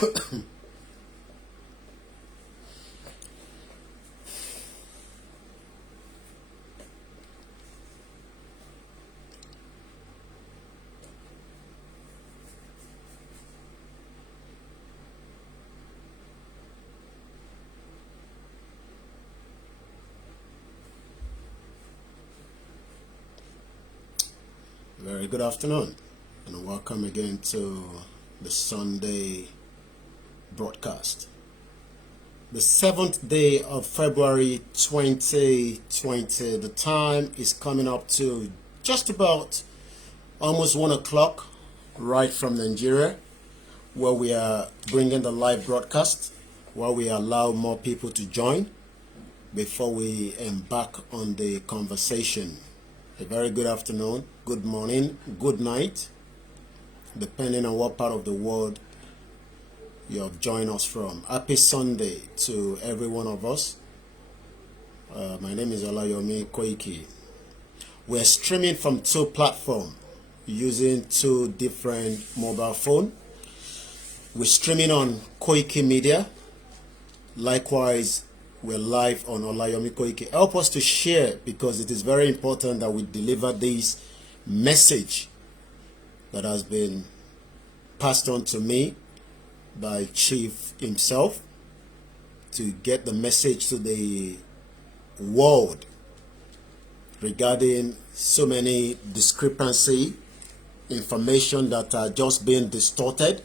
Very good afternoon, and welcome again to the Sunday broadcast. The 7th day of February 2020. The time is coming up to just about almost 1 o'clock right from Nigeria, where we are bringing the live broadcast, where we allow more people to join before we embark on the conversation. A very good afternoon, good morning, good night, depending on what part of the world you have joined us from. Happy Sunday to every one of us. My name is Olayomi Koiki. We're streaming from 2 platforms using 2 different mobile phones. We're streaming on Koiki Media. Likewise, we're live on Olayomi Koiki. Help us to share, because it is very important that we deliver this message that has been passed on to me by Chief himself, to get the message to the world regarding so many discrepancy information that are just being distorted.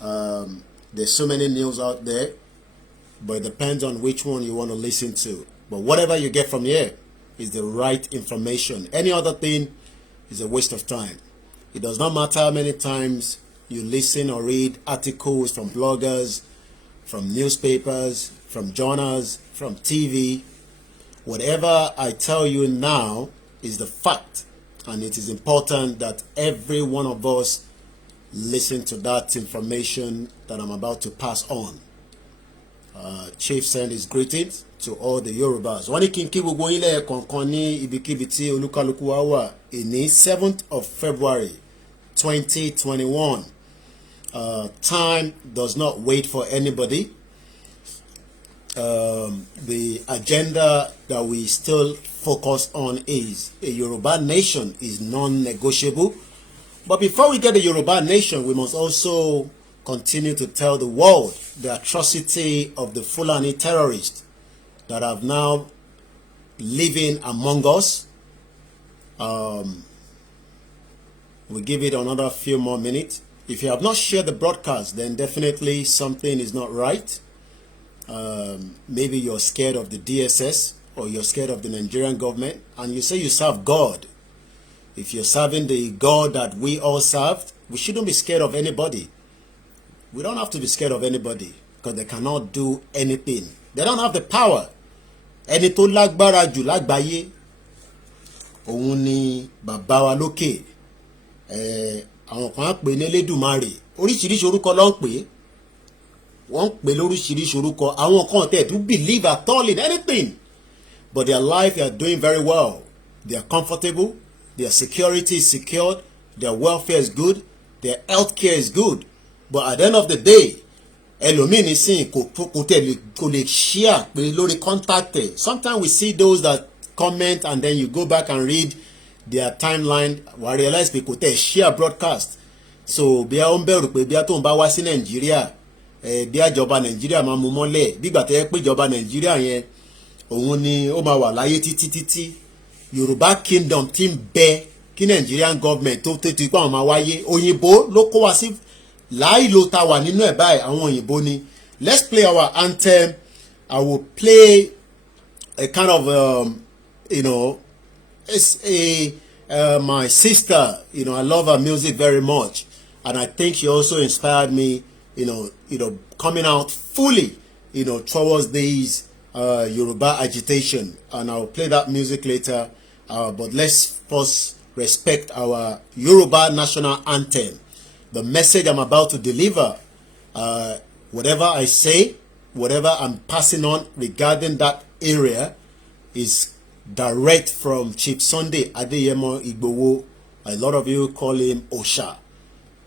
There's so many news out there, but it depends on which one you want to listen to. But whatever you get from here is the right information. Any other thing is a waste of time. It does not matter how many times you listen or read articles from bloggers, from newspapers, from journals, from TV. Whatever I tell you now is the fact, and it is important that every one of us listen to that information that I'm about to pass on. Chief send his greetings to all the Yorubas. Wọ́n ní kí n kí gbogbo yín lẹ́ẹ̀kọ̀ọ̀kan ní ibikíbi tí olúkálùkù wa wà. Ìní 7th of February 2021. Time does not wait for anybody. The agenda that we still focus on is a Yoruba nation is non-negotiable. But before we get the Yoruba nation, we must also continue to tell the world the atrocity of the Fulani terrorists that have now living among us. We'll give it another few more minutes. If you have not shared the broadcast, then definitely something is not right. Maybe you're scared of the DSS, or you're scared of the Nigerian government, and you say you serve God. If you're serving the God that we all served, we shouldn't be scared of anybody. We don't have to be scared of anybody, because they cannot do anything. They don't have the power. Ẹni tó lágbára jù lágbàáyé, òun ni bàbá wa lókè. Àwọn kan á pè ní Elédùmarè. Oríṣiríṣi orúkọ ló ń pè. Wọ́n ń pè lóríṣiríṣi orúkọ. Àwọn kan tẹ̀ do believe at all in anything. But their life, they are doing very well. They are comfortable. Their security is secured. Their welfare is good. Their health care is good. But at the end of the day, ẹlòmíì nísìnyí kò lè share pé lórí contact. Sometimes we see those that comment and then you go back and read their timeline. We realize pé kò tẹ̀ share broadcast. So bí a ń bẹ̀rù pé bí a tó ń bá wá sí Nàìjíríà, bí àjọba Nàìjíríà máa mú mọ́lẹ̀, bí ìgbà tẹ́ pé ìjọba Nàìjíríà yẹn òun ni ó máa wà láyé títí. Yorùbá kingdom ti ń bẹ kí Nigerian government tó tètè pé àwọn máa wáyé. Òyìnbó ló kó wa sí láìlò tá wà nínú ẹ̀ báyìí, àwọn òyìnbó ni. Let's play our anthem. I will play a kind of it's my sister, I love her music very much, and I think she also inspired me, coming out fully, towards these Yoruba agitation. And I'll play that music later, but let's first respect our Yoruba national anthem. The message I'm about to deliver, whatever I say, whatever I'm passing on regarding that area, is direct from Chief Sunday Adeyemo Igboho. A lot of you call him Osha,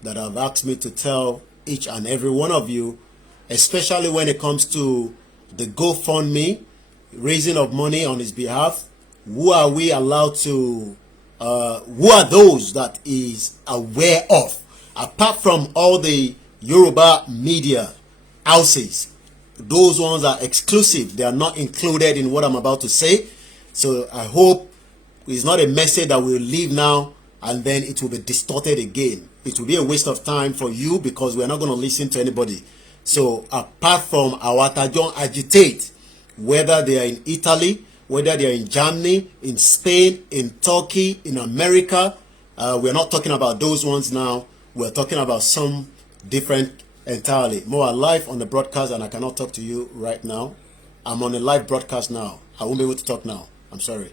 that have asked me to tell each and every one of you, especially when it comes to the GoFundMe, raising of money on his behalf. Who are we allowed to, who are those that is aware of? Apart from all the Yoruba media houses, those ones are exclusive. They are not included in what I'm about to say. So I hope it's not a message that we'll leave now and then it will be distorted again. It will be a waste of time for you because we're not going to listen to anybody. So apart from our Tajon agitate, whether they are in Italy, whether they are in Germany, in Spain, in Turkey, in America, we're not talking about those ones now. We're talking about some different entirely. More live on the broadcast and I cannot talk to you right now. I'm on a live broadcast now. I won't be able to talk now. I'm sorry.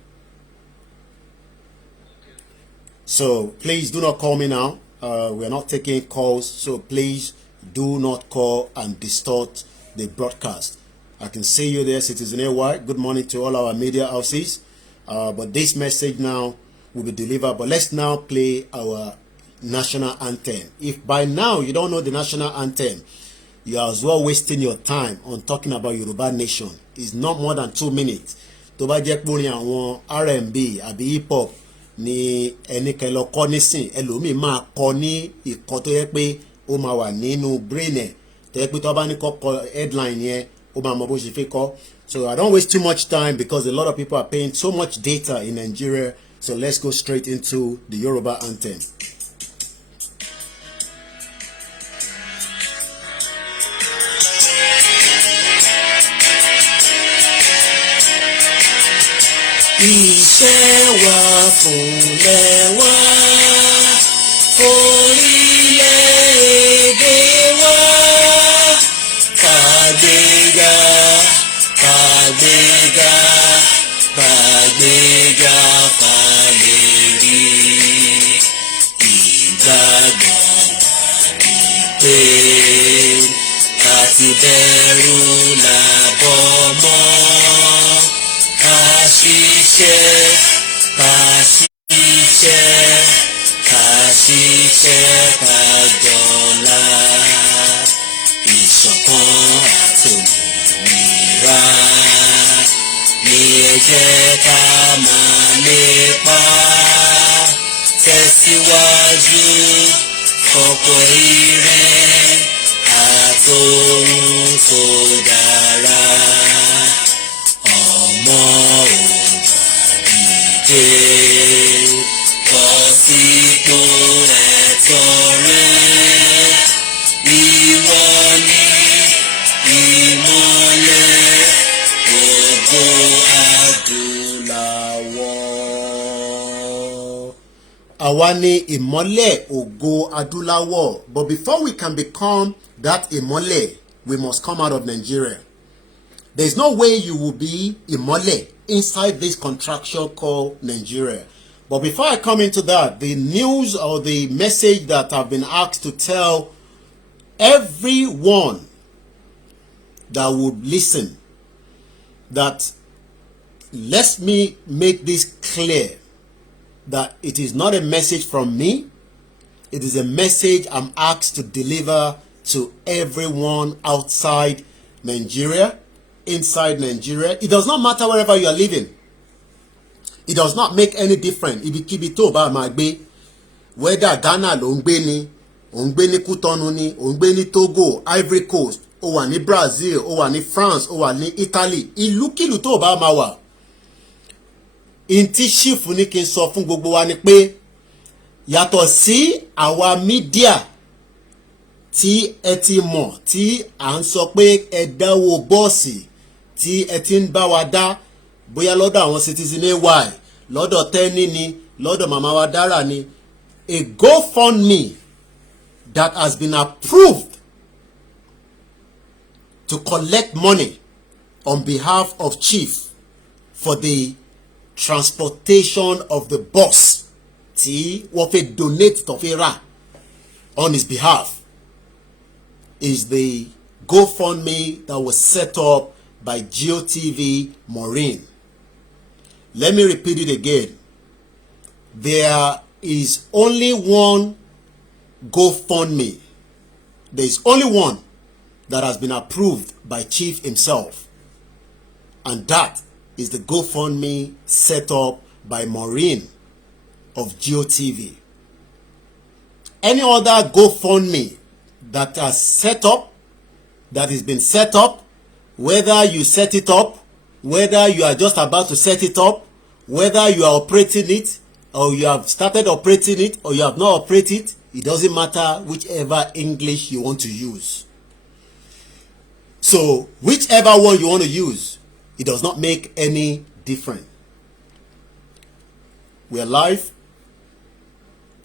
So please do not call me now. We're not taking calls. So please do not call and distort the broadcast. I can see you there, Citizen AY. Good morning to all our media houses. But this message now will be delivered. But let's now play our national anthem. If by now you don't know the national anthem, you are as well wasting your time on talking about Yoruba nation. It's not more than 2 minutes. Tó bá jẹ́ pé àwọn R&B àbí hip hop ni ẹnikẹ́ lọ kọ́ nísìn, ẹlòmíì máa kọ́ ní ìkọ́ tó yẹ pé ó máa wà nínú brain ẹ̀ tó yẹ pé tó bá ní kọ́ headline yẹn ó máa mọ bó ṣe fẹ́ kọ́. So I don't waste too much time because a lot of people are paying so much data in Nigeria. So let's go straight into the Yoruba anthem. Iṣẹ́ wa fúnlẹ̀ wa, orílẹ̀-èdè wa, kàgbéga, kàgbéga, kàgbéga fàlẹ́rí. Ìgbàgbọ́ ni pé ká ti bẹ̀rù làbọ̀ mọ́. Kàṣìṣẹ́ kàjọlá, ìṣọ̀kan àtòmìnira ni ẹ jẹ́ ká máa lépa. Tẹ̀síwájú ọ̀pọ̀ ire àtòhun tó dára. Ọmọ òdìdé bọ́ sípò ẹ̀tọ́ rẹ̀. Ìwọ ni ìmọ́lẹ̀ ògo adúláwọ̀. Àwa ni ìmọ́lẹ̀ ògo adúláwọ̀. But before we can become that ìmọ́lẹ̀, we must come out of Nigeria. There's no way you will be ìmọ́lẹ̀ inside this contraction called Nigeria. But before I come into that, the news or the message that I've been asked to tell everyone that would listen, that let me make this clear, that it is not a message from me. It is a message I'm asked to deliver to everyone outside Nigeria, inside Nigeria. It does not matter wherever you are living. It does not make any difference. Ibikíbi tó bá máa gbé, whether Ghana ló ń gbé ni, ó ń gbé ní Cotonou ni, ó ń gbé ní Togo, Ivory Coast, ó wà ní Brazil, ó wà ní France, ó wà ní Italy, ìlúkìlú tó bá máa wà. Intí chief ní kí n sọ fún gbogbo wa ni pé yàtọ̀ sí àwa mídíà tí ẹ ti mọ̀ tí à ń sọ pé ẹ dáwó bọ́ọ̀sì tí ẹ ti ń bá wa dá, bóyá lọ́dọ̀ àwọn Citizen AY, lọ́dọ̀ Tẹ́ni ni, lọ́dọ̀ Mama wa Dara ni, a GoFundMe that has been approved to collect money on behalf of Chief for the transportation of the bus tí wọ́n fẹ́ donate tó fẹ́ rà on his behalf is the GoFundMe that was set up by GeoTV Maureen. Let me repeat it again. There is only one GoFundMe there is only one that has been approved by Chief himself, and that is the GoFundMe set up by Maureen of GeoTV. Any other GoFundMe that has set up, that has been set up, whether you set it up, whether you are just about to set it up, whether you are operating it, or you have started operating it, or you have not operated it doesn't matter whichever English you want to use. So whichever one you want to use, it does not make any difference. We are live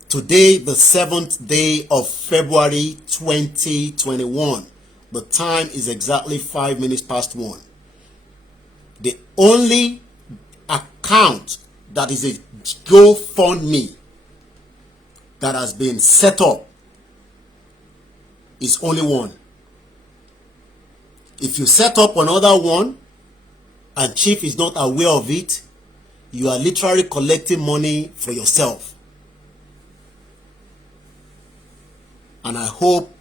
today, the 7th day of February 2021. The time is exactly 5 minutes past 1. The only account that is a GoFundMe that has been set up is only one. If you set up another one and Chief is not aware of it, you are literally collecting money for yourself. And I hope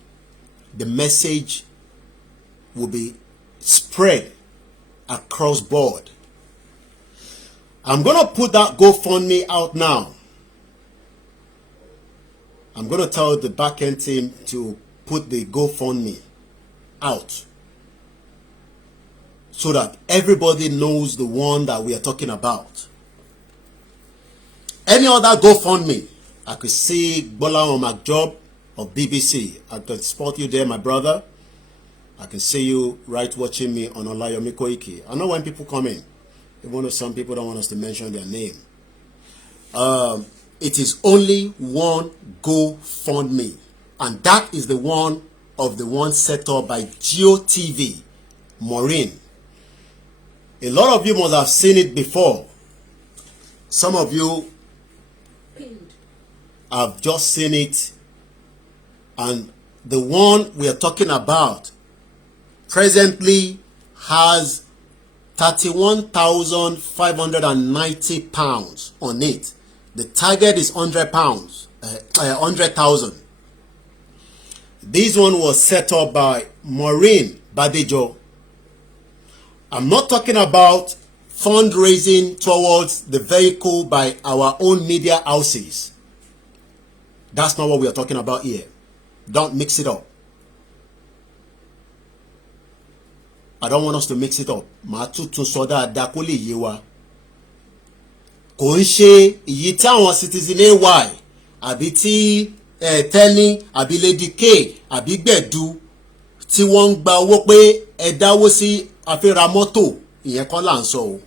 the message will be spread across board. I'm going to put that GoFundMe out now. I'm going to tell the backend team to put the GoFundMe out so that everybody knows the one that we are talking about. Any other GoFundMe, I could see Bola McJob of BBC. I can spot you there, my brother. I can see you right watching me on Olayomi Koiki. I know when people come in, some people don't want us to mention their name. It is only one GoFundMe, and that is the one set up by GeoTV, Maureen. A lot of you must have seen it before. Some of you have just seen it, and the one we are talking about presently has 31,590 pounds on it. The target is 100 pounds, 100,000. This one was set up by Maureen Badejo. I'm not talking about fundraising towards the vehicle by our own media houses. That's not what we are talking about here. Don't mix it up. I don't want us to mix it up. Màá tún sọ dáadáa kó lè yé wa. Kò ń ṣe èyí tí àwọn citizen AY àbí tí Tẹ́ni àbí Lady K àbí Gbẹ̀du tí wọ́n ń gba owó pé ẹ dáwó sí afẹ́ra mọ́tò, ìyẹn kọ́ là ń sọ o.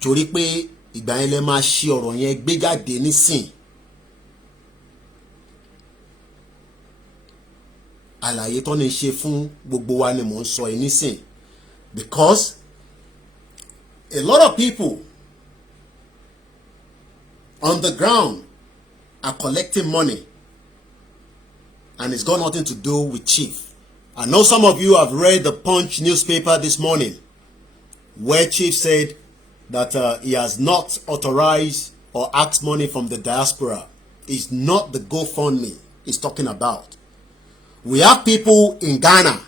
Torí pé ìgbà yẹn lẹ máa ṣí ọ̀rọ̀ yẹn gbé jáde nísìn. Àlàyé tó ní ṣe fún gbogbo wa ni mò ń sọ yìí nísìn, because a lot of people on the ground are collecting money, and it's got nothing to do with Chief. I know some of you have read the Punch newspaper this morning, where Chief said that he has not authorized or asked money from the diaspora. It's not the GoFundMe he's talking about. We have people in Ghana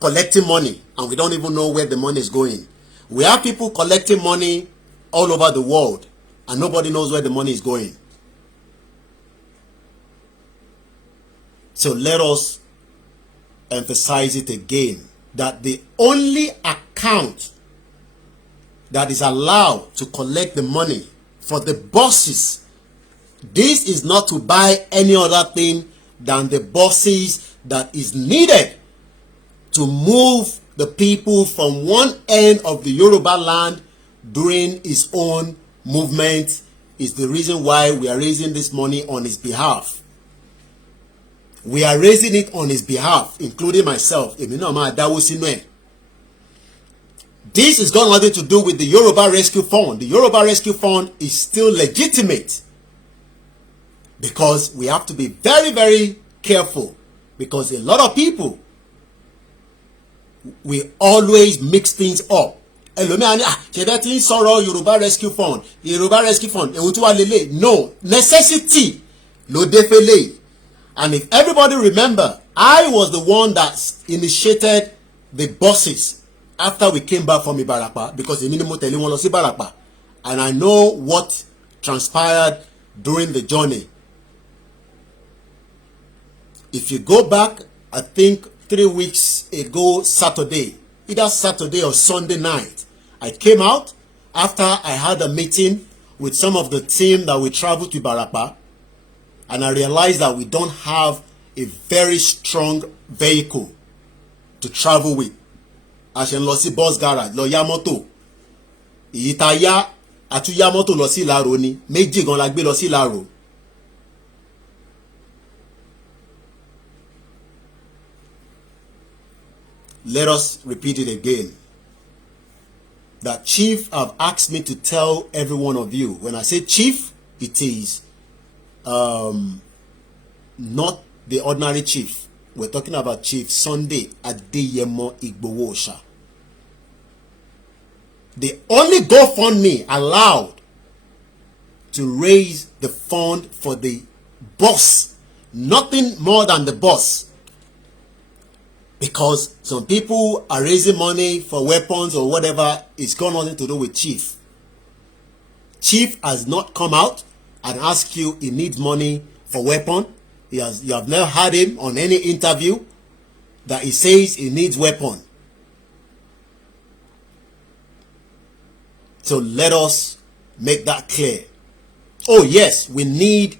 collecting money, and we don't even know where the money is going. We have people collecting money all over the world, and nobody knows where the money is going. So let us emphasize it again, that the only account that is allowed to collect the money for the buses, this is not to buy any other thing than the buses that is needed to move the people from one end of the Yoruba land during his own movement, is the reason why we are raising this money on his behalf. We are raising it on his behalf, including myself. This has got nothing to do with the Yoruba Rescue Fund. The Yoruba Rescue Fund is still legitimate, because we have to be very, very careful, because a lot of people, we always mix things up. Yoruba Rescue Fund, Yoruba Rescue Fund, no, necessity, lo defele. And if everybody remember, I was the one that initiated the buses after we came back from Ibarapa, because èmi ni mo tẹ̀lé wọn lọ sí Ibarapa, and I know what transpired during the journey. If you go back, I think 3 weeks ago Saturday, either Saturday or Sunday night, I came out after I had a meeting with some of the team that we traveled to Ibarapa, and I realized that we don't have a very strong vehicle to travel with. A ṣe ń lọ sí bus garage lọ yá mọ́tò, èyí tá yá àtún yá mọ́tò lọ sí Ìlaro ni, méjì gan la gbé lọ sí Ìlaro. Let us repeat it again. That Chief have asked me to tell every one of you. When I say Chief, it is not the ordinary chief. We're talking about Chief Sunday Adeyemo Igboho. The only GoFundMe allowed to raise the fund for the bus, nothing more than the bus. Because some people are raising money for weapons or whatever, it's got nothing to do with Chief. Chief has not come out and asked you he needs money for weapon. You have never heard him on any interview that he says he needs weapon. So let us make that clear. Oh yes, we need,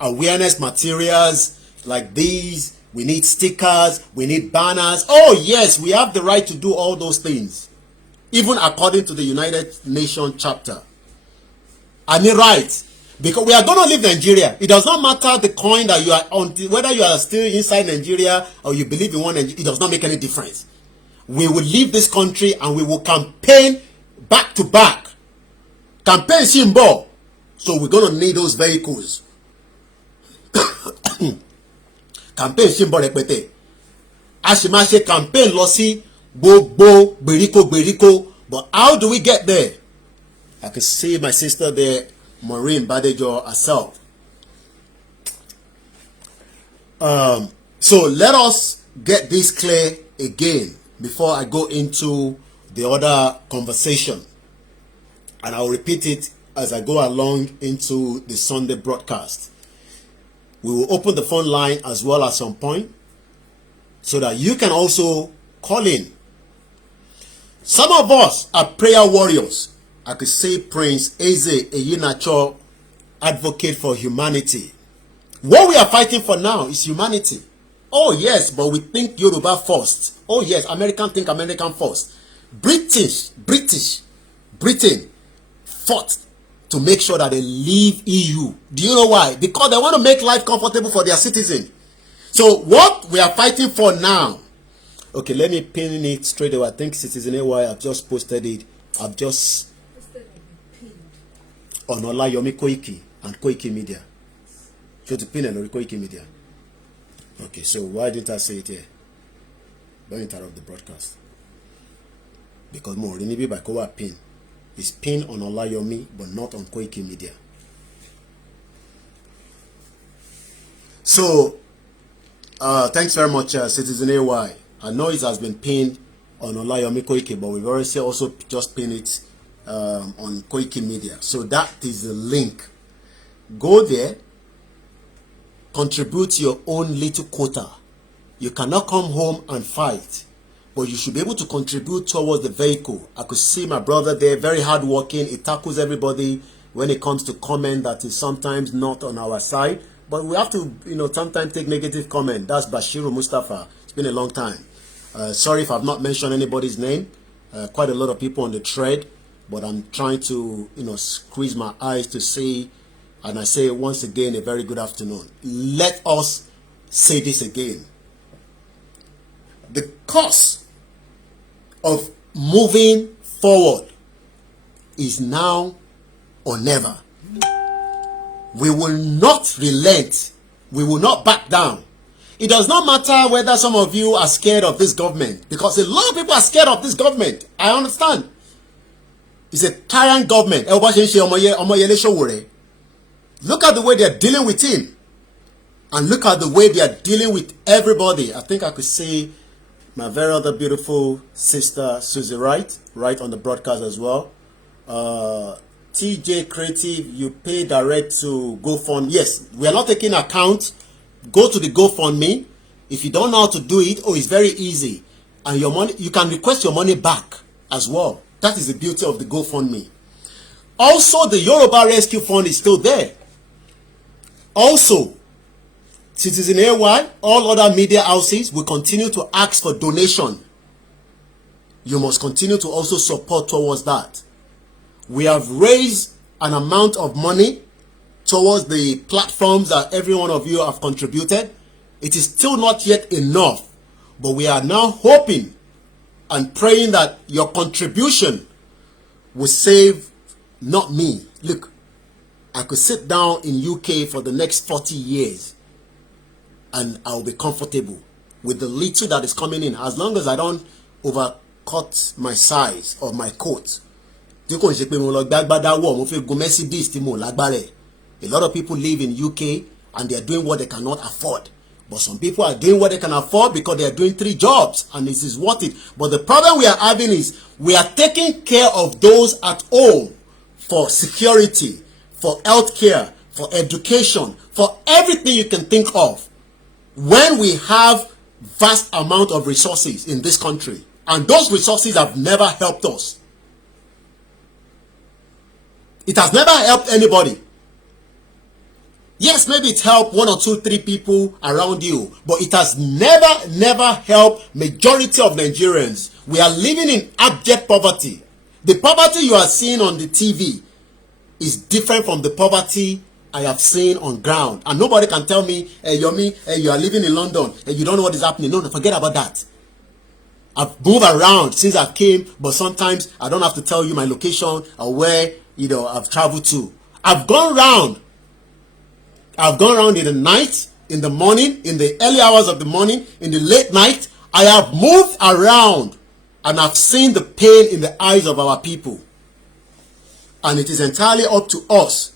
awareness materials like these. We need stickers. We need banners. Oh yes, we have the right to do all those things, even according to the United Nations chapter. And the right. Because we are going to leave Nigeria. It does not matter the coin that you are on, whether you are still inside Nigeria or you believe in one Nigeria, it does not make any difference. We will leave this country and we will campaign back to back. Campaign symbol. So we're going to need those vehicles. Campaign symbol repete. Ashimashe campaign lossy, gbogbo, beriko. But how do we get there? I can see my sister there, Maureen Badejo herself. So let us get this clear again before I go into the other conversation. And I'll repeat it as I go along into the Sunday broadcast. We will open the phone line as well at some point so that you can also call in. Some of us are prayer warriors. I could say Prince Eze Eyinacho, advocate for humanity. What we are fighting for now is humanity. Oh yes, but we think Yoruba first. Oh yes, American think American first. Britain fought to make sure that they leave EU. Do you know why? Because they want to make life comfortable for their citizens. So what we are fighting for now. Okay, let me pin it straight away. I think Citizen AY, I've just posted it. I've just on Olayomi Koiki and Koiki Media. So to pin on Koiki Media. Okay, so why didn't I say it here? Don't interrupt the broadcast. Because more maybe by Kowa pin. It's pinned on Olayomi, but not on Koiki Media. So thanks very much, Citizen AY. I know it has been pinned on Olayomi Koiki, but we've already also just pinned it on Koiki Media. So that is the link. Go there, contribute your own little quota. You cannot come home and fight, but you should be able to contribute towards the vehicle. I could see my brother there, very hardworking. He tackles everybody when it comes to comment that is sometimes not on our side. But we have to, sometimes take negative comment. That's Bashiru Mustafa. It's been a long time. Sorry if I've not mentioned anybody's name. Quite a lot of people on the thread, but I'm trying to, squeeze my eyes to see. And I say once again, a very good afternoon. Let us say this again. The cost of moving forward is now or never. We will not relent. We will not back down. It does not matter whether some of you are scared of this government, because a lot of people are scared of this government. I understand. It's a tyrant government. Look at the way they're dealing with him. And look at the way they are dealing with everybody. I think I could see my very other beautiful sister, Susie Wright, right on the broadcast as well. TJ Creative, you pay direct to GoFund. Yes, we are not taking account. Go to the GoFundMe. If you don't know how to do it, it's very easy. And your money, you can request your money back as well. That is the beauty of the GoFundMe. Also, the Yoruba Rescue Fund is still there. Also, Citizen AY, all other media houses will continue to ask for donation. You must continue to also support towards that. We have raised an amount of money towards the platforms that every one of you have contributed. It is still not yet enough, but we are now hoping and praying that your contribution will save not me. Look, I could sit down in UK for the next 40 years and I'll be comfortable with the little that is coming in, as long as I don't overcut my size of my coat. A lot of people live in UK and they are doing what they cannot afford. But some people are doing what they can afford because they are doing 3 jobs and this is worth it. But the problem we are having is we are taking care of those at home for security, for healthcare, for education, for everything you can think of, when we have vast amount of resources in this country, and those resources have never helped us. It has never helped anybody. Yes, maybe it helped 1 or 2, 3 people around you, but it has never helped majority of Nigerians. We are living in abject poverty. The poverty you are seeing on the TV is different from the poverty I have seen on ground. And nobody can tell me, hey, Yomi, hey, you are living in London and you don't know what is happening. No, forget about that. I've moved around since I came, but sometimes I don't have to tell you my location or where, I've traveled to. I've gone round. I've gone around in the night, in the morning, in the early hours of the morning, in the late night. I have moved around and I've seen the pain in the eyes of our people. And it is entirely up to us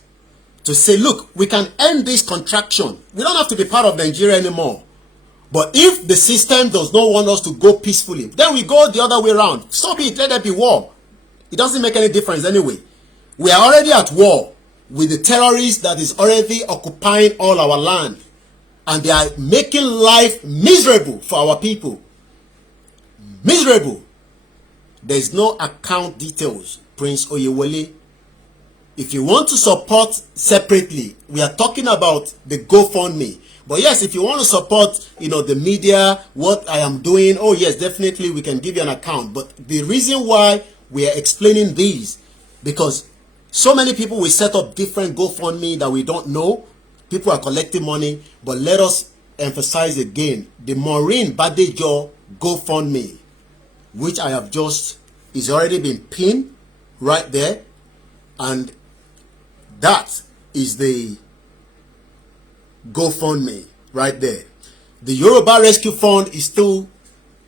to say, look, we can end this contraction. We don't have to be part of Nigeria anymore. But if the system does not want us to go peacefully, then we go the other way around. So be it, let there be war. It doesn't make any difference anyway. We are already at war with the terrorists that is already occupying all our land. And they are making life miserable for our people. Miserable. There is no account details, Prince Oyewole. If you want to support separately, we are talking about the GoFundMe. But yes, if you want to support, the media, what I am doing, oh yes, definitely we can give you an account. But the reason why we are explaining these, because so many people will set up different GoFundMe that we don't know. People are collecting money, but let us emphasize again, the Maureen Badejo GoFundMe, which I have is already been pinned right there. And that is the GoFundMe right there. The Yoruba Rescue Fund is still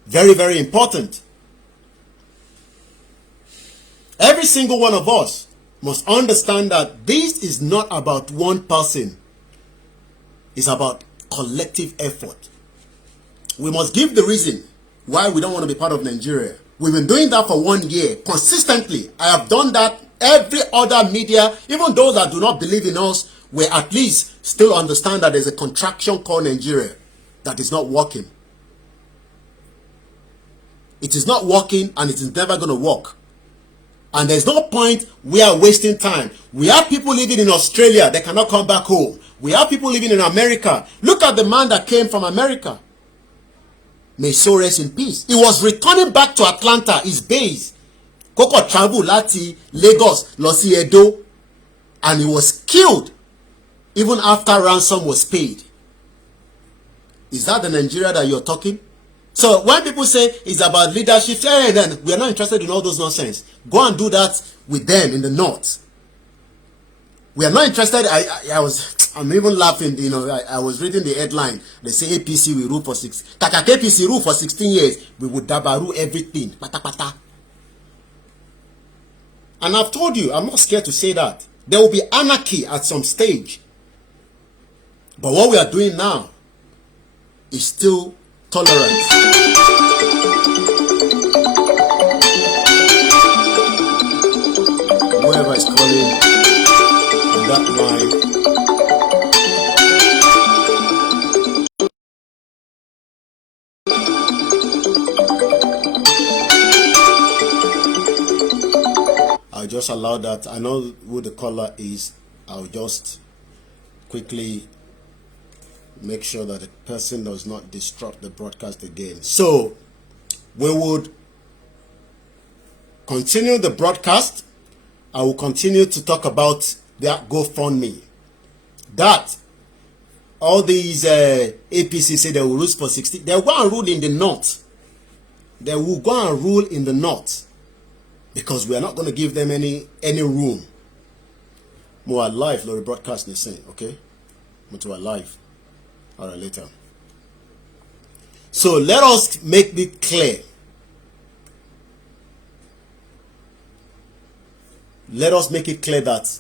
very, very important. Every single one of us must understand that this is not about one person. It's about collective effort. We must give the reason why we don't want to be part of Nigeria. We've been doing that for 1 year consistently. I have done that. Every other media, even those that do not believe in us, will at least still understand that there's a contraction called Nigeria that is not working. It is not working and it is never going to work. And there's no point we are wasting time. We have people living in Australia, they cannot come back home. We have people living in America. Look at the man that came from America. May so rest in peace. He was returning back to Atlanta, his base. Koko travel láti Lagos lọ sí Edo, and he was killed even after ransom was paid. Is that the Nigeria that you're talking? So when people say it's about leadership, then we are not interested in all those nonsense. Go and do that with them in the north. We are not interested. I'm even laughing. I was reading the headline. They say APC will rule for Kaka APC rule for 16 years. We would dabaru everything. Pata pata. And I've told you, I'm not scared to say that. There will be anarchy at some stage. But what we are doing now is still tolerance. Whoever is calling on that line, I'll just allow that. I know who the caller is. I'll just quickly make sure that the person does not disrupt the broadcast again. So we would continue the broadcast. I will continue to talk about that GoFundMe. That all these APC say they will rule for 60. They will go and rule in the north. They will go and rule in the north. Because we are not going to give them any room. More live, Lori broadcast the same, okay? More live. All right, later. So let us make it clear. Let us make it clear that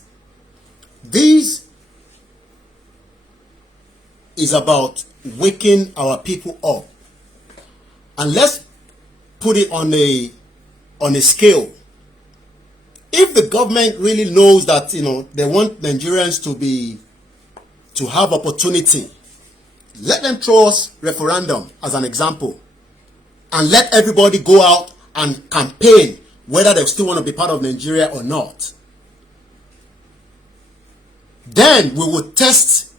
this is about waking our people up. And let's put it on a scale. If the government really knows that, you know, they want Nigerians to have opportunity, let them throw us referendum as an example, and let everybody go out and campaign whether they still want to be part of Nigeria or not. Then we will test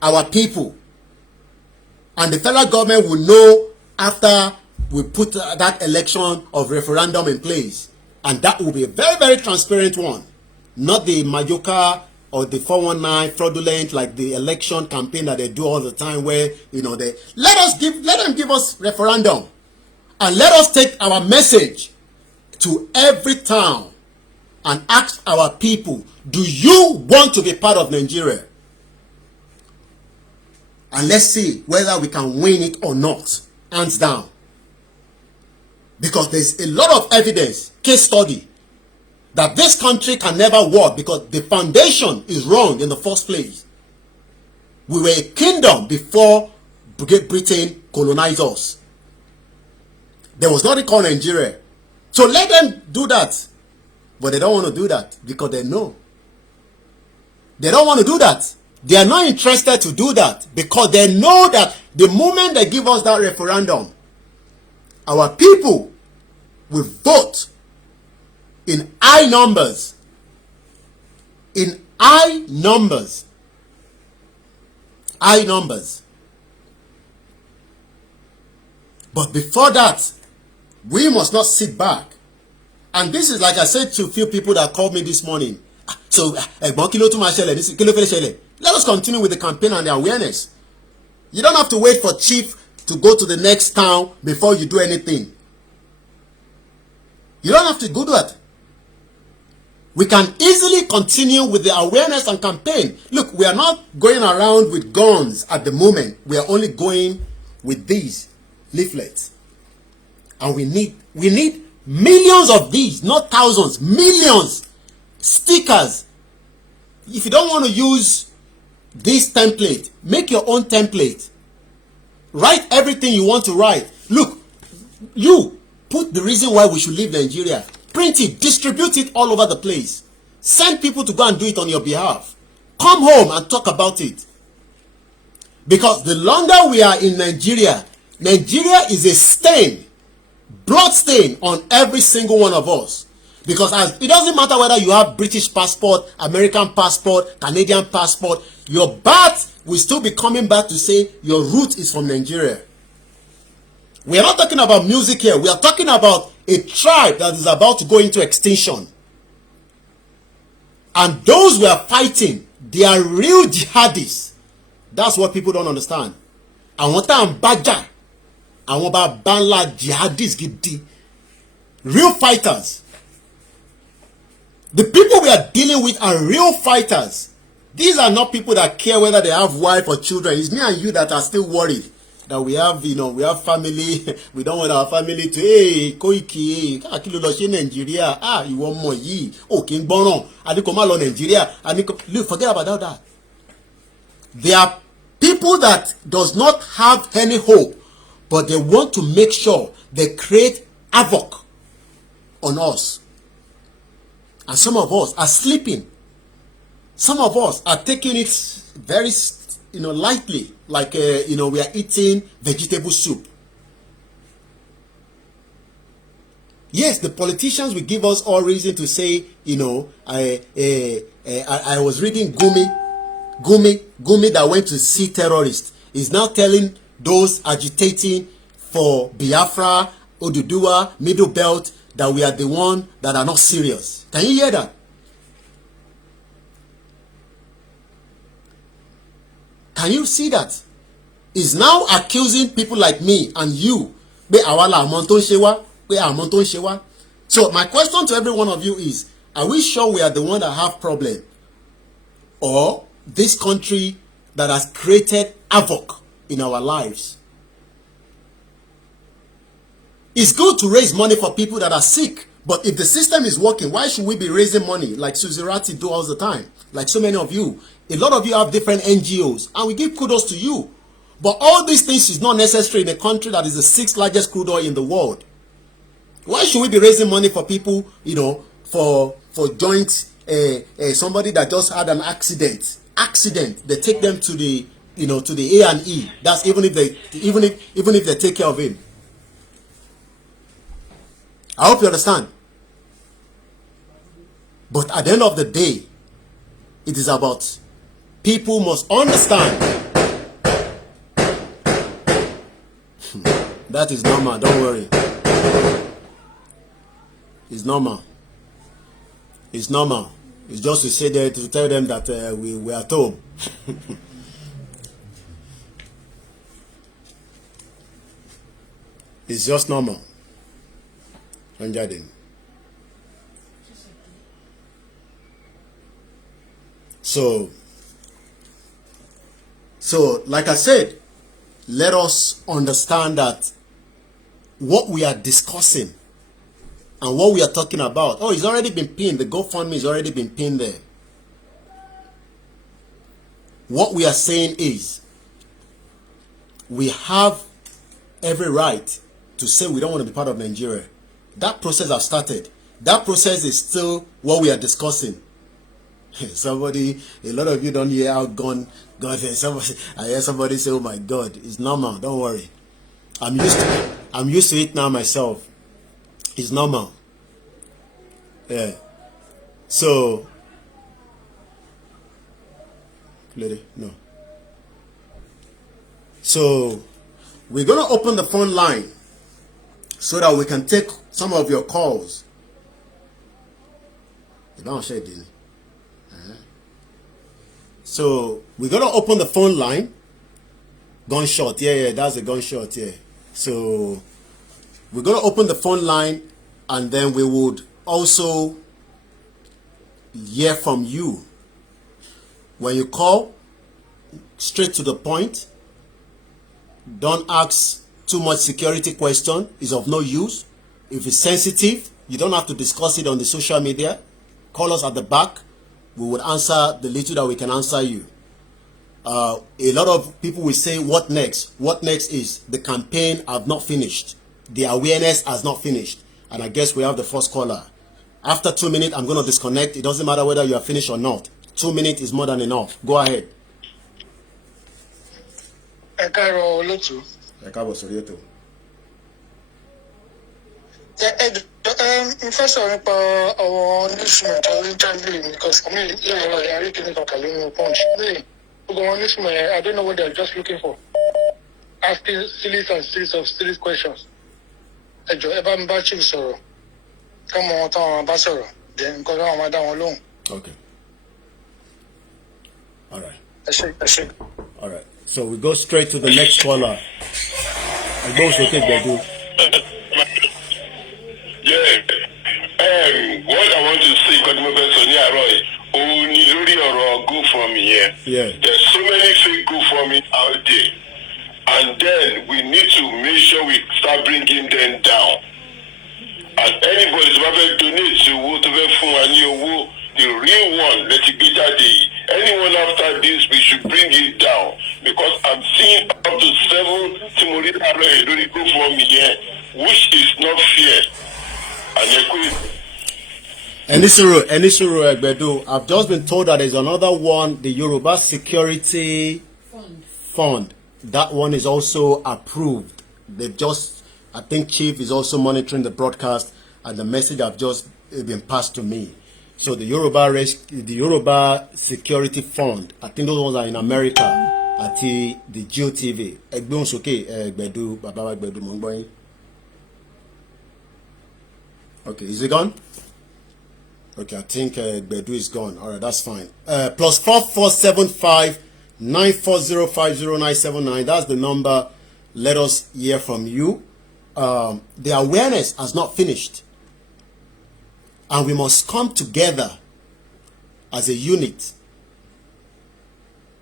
our people, and the federal government will know after we put that election of referendum in place. And that will be a very, very transparent one. Not the Majoka or the 419 fraudulent, like the election campaign that they do all the time, where, you know, they let them give us referendum. And let us take our message to every town and ask our people, do you want to be part of Nigeria? And let's see whether we can win it or not. Hands down. Because there's a lot of evidence, case study, that this country can never work because the foundation is wrong in the first place. We were a kingdom before Britain colonized us. There was nothing called Nigeria. So let them do that. But they don't want to do that because they know. They don't want to do that. They are not interested to do that because they know that the moment they give us that referendum, our people will vote in high numbers. In high numbers. High numbers. But before that, we must not sit back. And this is like I said to a few people that called me this morning. So, let us continue with the campaign and the awareness. You don't have to wait for chief to go to the next town before you do anything. You don't have to do that. We can easily continue with the awareness and campaign. Look, we are not going around with guns at the moment. We are only going with these leaflets. And we need millions of these, not thousands, millions. Stickers. If you don't want to use this template, make your own template. Write everything you want to write. Look, you put the reason why we should leave Nigeria. Print it, distribute it all over the place. Send people to go and do it on your behalf. Come home and talk about it. Because the longer we are in Nigeria, Nigeria is a stain, blood stain on every single one of us. Because it doesn't matter whether you have British passport, American passport, Canadian passport, your birth will still be coming back to say your root is from Nigeria. We are not talking about music here. We are talking about a tribe that is about to go into extinction. And those we are fighting, they are real jihadists. That's what people don't understand. Àwọn tá ń bájà, àwọn bàbá ńlá jihadists gidi, real fighters. The people we are dealing with are real fighters. These are not people that care whether they have wife or children. It's me and you that are still worried that we have, you know, we have family. We don't want our family to, hey, Koiki, kilo lo se Nigeria, ìwọ ọmọ yìí, o kin gbọ́ràn, ani ko ma lọ Nigeria, look, forget about that. They are People that does not have any hope, but they want to make sure they create havoc on us. And some of us are sleeping. Some of us are taking it very, lightly, like, we are eating vegetable soup. Yes, the politicians will give us all reason to say, I was reading Gumi that went to see terrorists is now telling those agitating for Biafra, Oduduwa, Middle Belt, that we are the one that are not serious. Can you hear that? Can you see that? He's now accusing people like me and you. So my question to every one of you is, are we sure we are the one that have problem? Or this country that has created havoc in our lives? It's good to raise money for people that are sick, but if the system is working, why should we be raising money like Suzirati do all the time? Like so many of you. A lot of you have different NGOs, and we give kudos to you. But all these things is not necessary in a country that is the 6th largest crude oil in the world. Why should we be raising money for people, for joint, somebody that just had an accident, they take them to the, to the A&E. That's even if they take care of him. I hope you understand. But at the end of the day, it is about people must understand. That is normal, don't worry. It's normal. It's normal. It's just to say there to tell them that we are at home. It's just normal. So like I said, let us understand that what we are discussing and what we are talking about, it's already been pinned. The GoFundMe has already been pinned there. What we are saying is, we have every right to say we don't want to be part of Nigeria. That process has started. That process is still what we are discussing. A lot of you don't hear how God is. I hear somebody say, oh my God, it's normal, don't worry. I'm used to it now myself. It's normal. Yeah. So, lady, no. So, we're going to open the phone line so that we can take some of your calls. So, we're going to open the phone line. Gunshot, yeah, that's a gunshot, yeah. So, we're going to open the phone line, and then we would also hear from you. When you call, straight to the point. Don't ask too much security question. It's of no use. If it's sensitive, you don't have to discuss it on the social media. Call us at the back. We would answer the little that we can answer you. A lot of people will say, what next? What next is the campaign have not finished. The awareness has not finished. And I guess we have the first caller. After 2 minutes, I'm going to disconnect. It doesn't matter whether you are finished or not. 2 minutes is more than enough. Go ahead. First of all, our listener because I mean, I really think of punch. I don't know what they're just looking for. Asking series and series of series questions. Come on, then go down alone. Okay. All right. All right. So we go straight to the next caller. I go to take the do. Yeah. What I want to say, go from here. Yeah. There's so many fake go from it out there. And then we need to make sure we start bringing them down. And anybody's about to donate to whatever the real one, let it be that day. Anyone after this, we should bring it down. because I'm seeing up to 7 Timori Lori go for me here, which is not fair. And Enisuru Egbedu, I've just been told that there's another one, the Yoruba Security Fund. That one is also approved. They've just, I think Chief is also monitoring the broadcast, and the message have just been passed to me. So the Yoruba Security Fund, I think those ones are in America at the GeoTV. Egbedu, Baba Egbedu, Mongboy. Okay, is it gone? Okay, I think Bedu is gone. All right, that's fine. Plus 4475 9405079. That's the number. Let us hear from you. The awareness has not finished, and we must come together as a unit.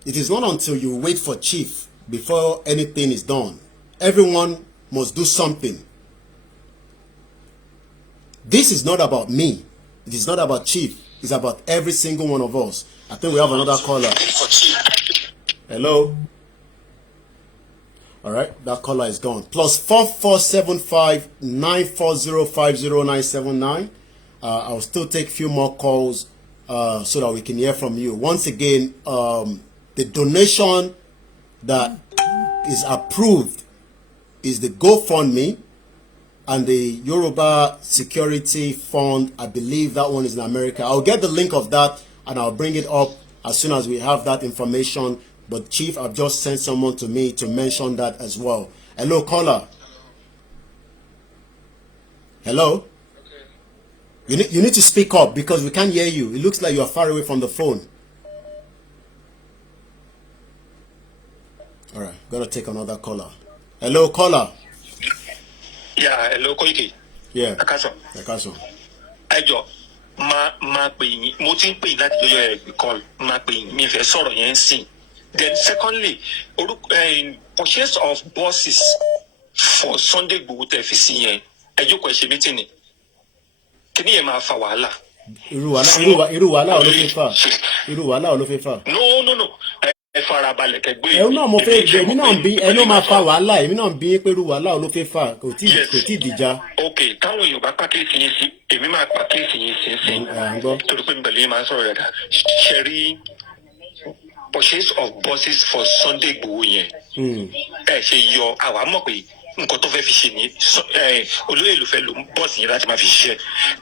It is not until you wait for Chief before anything is done. Everyone must do something. This is not about me. It is not about Chief. It's about every single one of us. I think we have another caller. Hello. All right, that caller is gone. Plus 4475 9405079. I'll still take a few more calls so that we can hear from you. Once again, the donation that is approved is the GoFundMe. And the Yoruba Security Fund, I believe that one is in America. I'll get the link of that and I'll bring it up as soon as we have that information. But Chief, I've just sent someone to me to mention that as well. Hello, caller. Hello? Okay. You need to speak up because we can't hear you. It looks like you are far away from the phone. All right, gotta take another caller. Hello, caller. Yeah, hello, Koiki. Yeah. Akaso. Ẹjọ́, máa pè yín, mo ti ń pè yín láti lóyún call, máa pè yín, mi fẹ́ sọ̀rọ̀ yẹn sìn. Then secondly, purchase of buses for Sunday Igboho tẹ́ fi sí yẹn, ẹjọ́ kò ṣe meeting ni. Kí ni yẹn máa fa wàhálà? Irú wàhálà ò ló fẹ́ fà. No. Ẹ farabalẹ̀ kẹgbẹ́. Ẹ náà mo fẹ́ gbé èmi náà bí ẹ ló máa fa wàhálà èmi náà bí pé irú wàhálà ló fẹ́ fà kò tí dìjà. Ok, táwọn èèyàn bá pàkíyèsí yín sí èmi máa pàkíyèsí yín sí torí pé nbẹ̀lẹ̀ yín máa ń sọ̀rọ̀ dáadáa ṣe rí purchase of buses for Sunday Igboho yẹn ẹ ṣe yọ àwa mọ̀ pé nǹkan tó fẹ́ fi ṣe ní olóyè ló fẹ́ lo bọ́ọ̀sì yẹn láti máa fi ṣiṣẹ́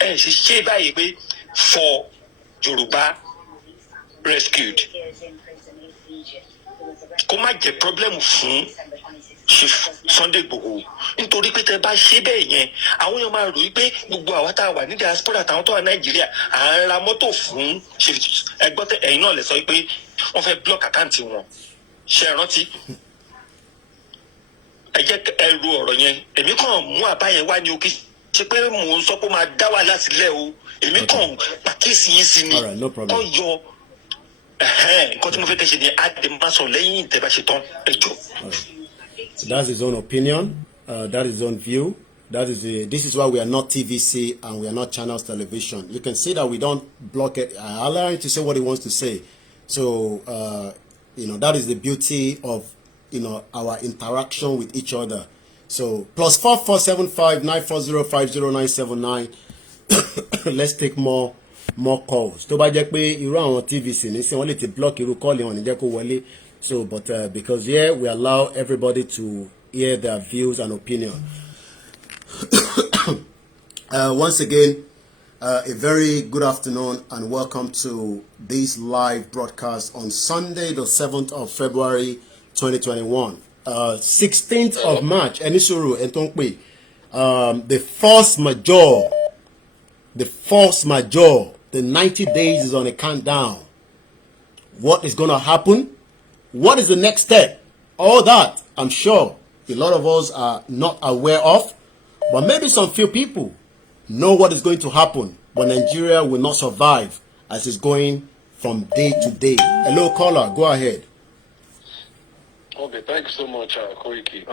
ẹ ṣe báyìí pé for Yorùbá rescued kó má jẹ́ problem fún Chief Sunday Igboho nítorí pé tẹ bá ṣe bẹ́ẹ̀ yẹn àwọn èèyàn máa rò wípé gbogbo àwa tá a wà ní diaspora táwọn tó wà Nàìjíríà à ń ra mọ́tò fún ẹgbọ́n tẹ ẹ̀yin náà lè sọ pé wọ́n fẹ́ block àkáǹtì wọn ṣe é rántí ẹ jẹ́ ẹ ro ọ̀rọ̀ yẹn èmi kàn mú àbá yẹn wá ní òkè ṣe pé mò ń sọ pé ó máa dá wàhálà sílẹ̀ o èmi kàn pàkíyèsí yín sí ni ó yọ nǹkan tí mo fẹ́ kẹ́ ṣe ni àdèmásọ̀ lẹ́yìn ìtẹ́bá ṣe tán ẹ jọ. That's his own opinion. That is his own view. This is why we are not TVC and we are not Channels Television. You can see that we don't block it. I allow him to say what he wants to say. So, that is the beauty of, our interaction with each other. So, plus 4475 9405079. Let's take more calls. Tó bá jẹ́ pé irú àwọn TVC ní sí wọ́n lè ti block irú call wọn ní jẹ́ kó wọlé. So, but because here we allow everybody to hear their views and opinion. Once again, a very good afternoon and welcome to this live broadcast on Sunday, the 7th of February, 2021. 16th of March, Enisuru Entonkwe, the force majeure, the 90 days is on a countdown. What is going to happen? What is the next step? All that, I'm sure a lot of us are not aware of, but maybe some few people know what is going to happen, but Nigeria will not survive as it's going from day to day. Hello, caller, go ahead. Okay, thank you so much, Koiki.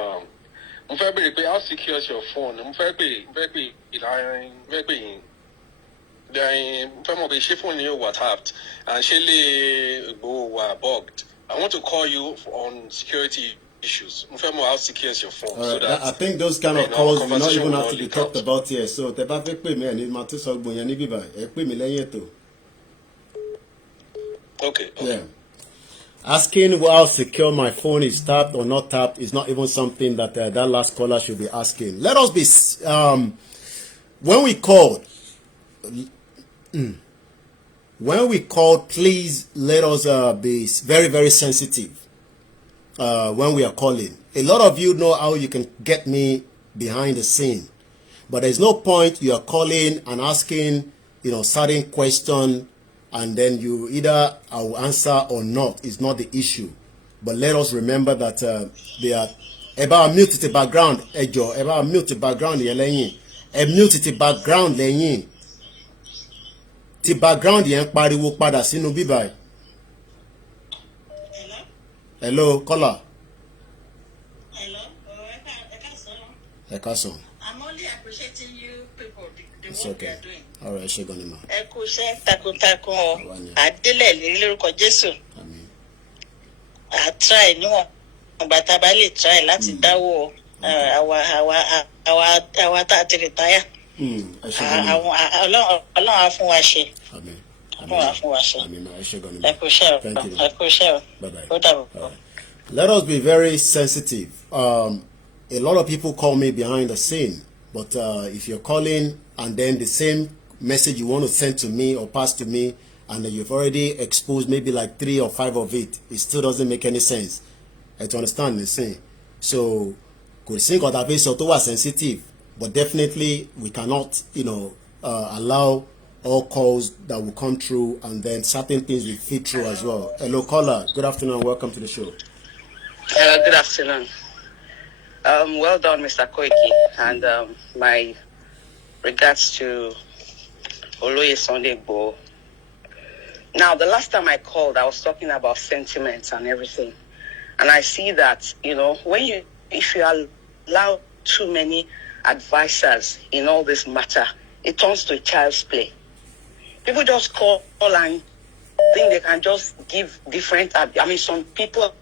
Mo fẹ́ bèrè pé how secure is your phone? Mo fẹ́ pè mọ̀ pé ṣé fóònù yóò wà tapped and ṣé lè Igboho wà bugged I want to call you on security issues. How secure is your phone? So that I think those kind of calls do not even have to be talked about here. So the perfect payment and Matu Sogbonyani Biba, a payment. Okay. Yeah. Asking how secure my phone is tapped or not tapped is not even something that that last caller should be asking. Let us be when we called, please let us be very, very sensitive when we are calling. A lot of you know how you can get me behind the scene, but there's no point you are calling and asking, certain question, and then you either I will answer or not. It's not the issue. But let us remember that they are about mute the background. About mute the background. Mute the background. The background yẹn pariwo padà sínú bíbá. Hello, caller. Hello. Ẹ káàsán. I'm only appreciating you people, the It's work okay. you're doing. All right, ṣe gan ni ma. Ẹ kú iṣẹ́ takuntakun o. Adélẹ̀ lérí lórúkọ Jésù. Àmín. À try níwọ̀n. Ìgbà tá a bá lè try láti dáwọ́ àwa tá a ti retire. Ọlọ́run á fún wa ṣe. Àmín. Ọlọ́run á fún wa ṣe. Àmín ma, ẹ ṣe gan ni ma. Ẹ kú iṣẹ́ o. Thank you. Ẹ kú iṣẹ́ o. Bye-bye. Ó dàbọ̀. All right. Let us be very sensitive. A lot of people call me behind the scene, but if you're calling and then the same message you want to send to me or pass to me, and then you've already exposed maybe like 3 or 5 of it, it still doesn't make any sense. I understand the saying. So, could think of that so to sensitive, but definitely we cannot, allow all calls that will come through, and then certain things will fit through as well. Hello, caller. Good afternoon. Welcome to the show. Good afternoon. Well done, Mr. Koiki, and my regards to Oloye Sunday Igboho. Now, the last time I called, I was talking about sentiments and everything, and I see that if you allow too many advisors in all this matter, it turns to a child's play. People just call and think they can just give different. Some people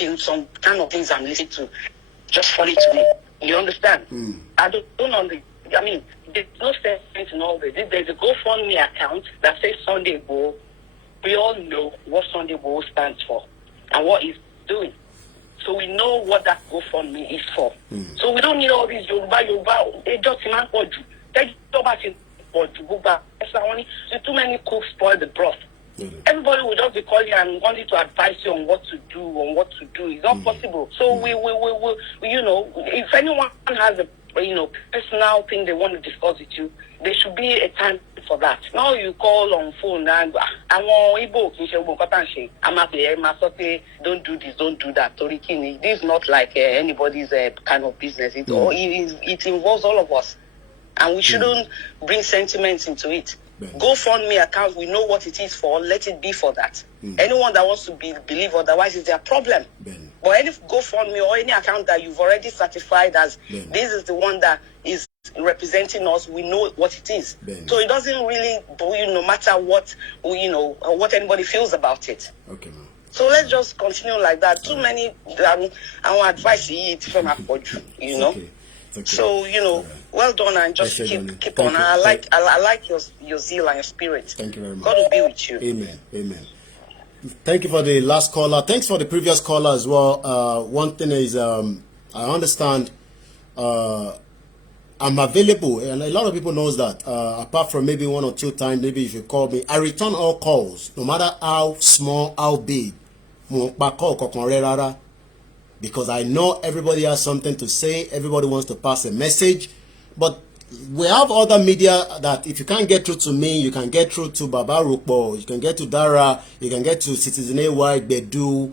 in some kind of things I'm listening to just funny to me. You understand? I don't understand. There's no sense in all this. There's a GoFundMe account that says Sunday Igboho. We all know what Sunday Igboho stands for and what he's doing. So we know what that GoFundMe is for. So we don't need all these Yoruba. They just demand for you. Too many cooks spoil the broth. Everybody will just be calling and wanting to advise you on what to do, It's not possible. So we if anyone has a personal thing they want to discuss with you, there should be a time for that. Now you call on phone and don't do this, don't do that. This is not like anybody's kind of business. It involves all of us, and we shouldn't bring sentiments into it. GoFundMe account, we know what it is for. Let it be for that. Anyone that wants to believe otherwise is their problem. But any GoFundMe or any account that you've already certified as this is the one that is representing us, we know what it is. So it doesn't really, no matter what what anybody feels about it. Okay, ma'am. So let's just continue like that. Too many, our advice is from you know. Okay. So well done, and just keep on. I like your zeal and your spirit. Thank you very much. God will be with you. Amen. Thank you for the last caller. Thanks for the previous caller as well. One thing is, I understand. I'm available, and a lot of people knows that. Apart from maybe 1 or 2 times, maybe if you call me, I return all calls, no matter how small, how big. Because I know everybody has something to say. Everybody wants to pass a message. But we have other media that if you can't get through to me, you can get through to Baba Rukbo, you can get to Dara, you can get to Citizen AY, Bedu,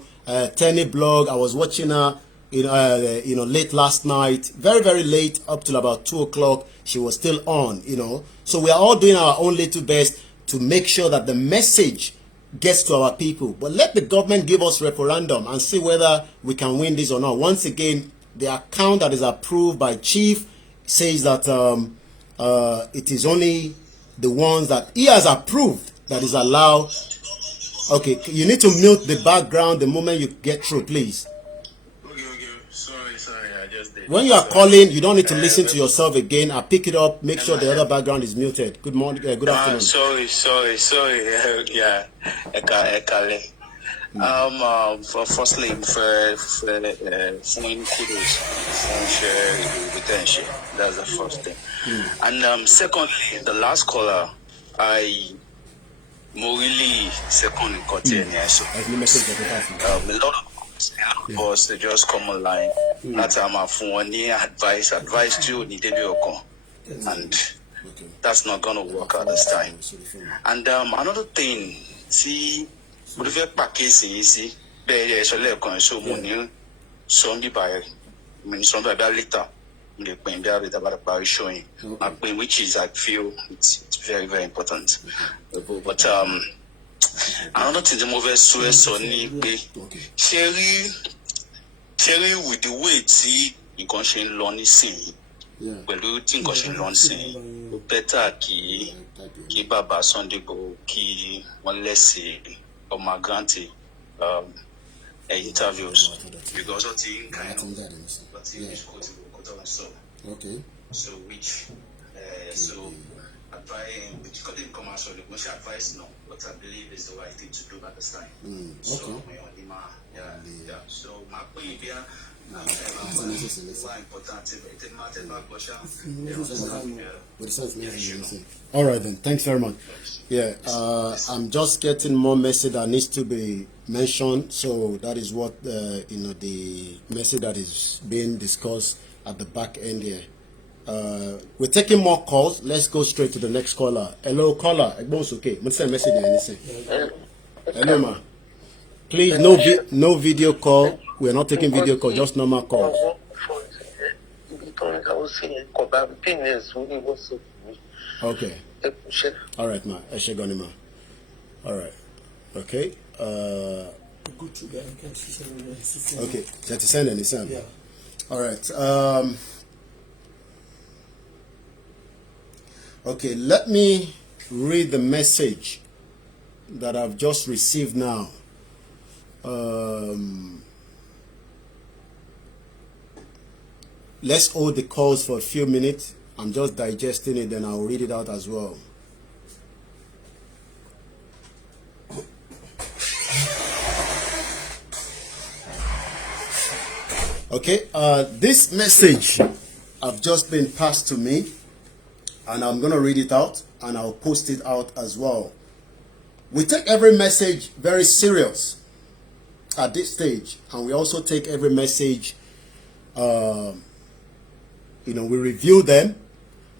Tenny Blog. I was watching her, late last night, very, very late, up till about 2 o'clock. She was still on, So we are all doing our own little best to make sure that the message gets to our people. But let the government give us referendum and see whether we can win this or not. Once again, the account that is approved by Chief says that it is only the ones that he has approved that is allowed. Okay, you need to mute the background the moment you get through, please. Okay. Sorry, I just did. When you are calling, you don't need to listen to yourself again. I pick it up, make sure the other background is muted. Good morning, good afternoon. Sorry. Yeah, Ekale. Firstly, for phone kudos, phone share, retention. That's the first thing. And secondly, the last caller, I really second in Kotiania. So a lot of us they just come online. That's my phone advice to need to and that's not gonna work at this time. And another thing, see. But if you package is be so so money some by some by later the pen about showing which is I feel it's very, very important. But another thing the move so Sherry with the way see in conscious lonely scene. Pẹ̀lú tí nǹkan ṣe lọ sí ó bẹ́tà kí bàbá Sunday Igboho kí wọ́n lẹ́sìn ọmọ granted interviews because of the kind of so which so advice which couldn't come out so the most advice no but I believe is the right thing to do at this time. So so my point here all right then, thanks very much. Yeah, I'm just getting more message that needs to be mentioned, so that is what the message that is being discussed at the back end here. We're taking more calls. Let's go straight to the next caller. Hello, caller. Igboho's okay. What's the message there? Hello, ma. Please, no video call. We're not taking video call, just normal calls. Okay. All right, ma. All right. Okay. Okay. Yeah. All right. Okay. Let me read the message that I've just received now. Let's hold the calls for a few minutes. I'm just digesting it, then I'll read it out as well. Okay, this message have just been passed to me, and I'm going to read it out, and I'll post it out as well. We take every message very serious at this stage, and we also take every message we review them,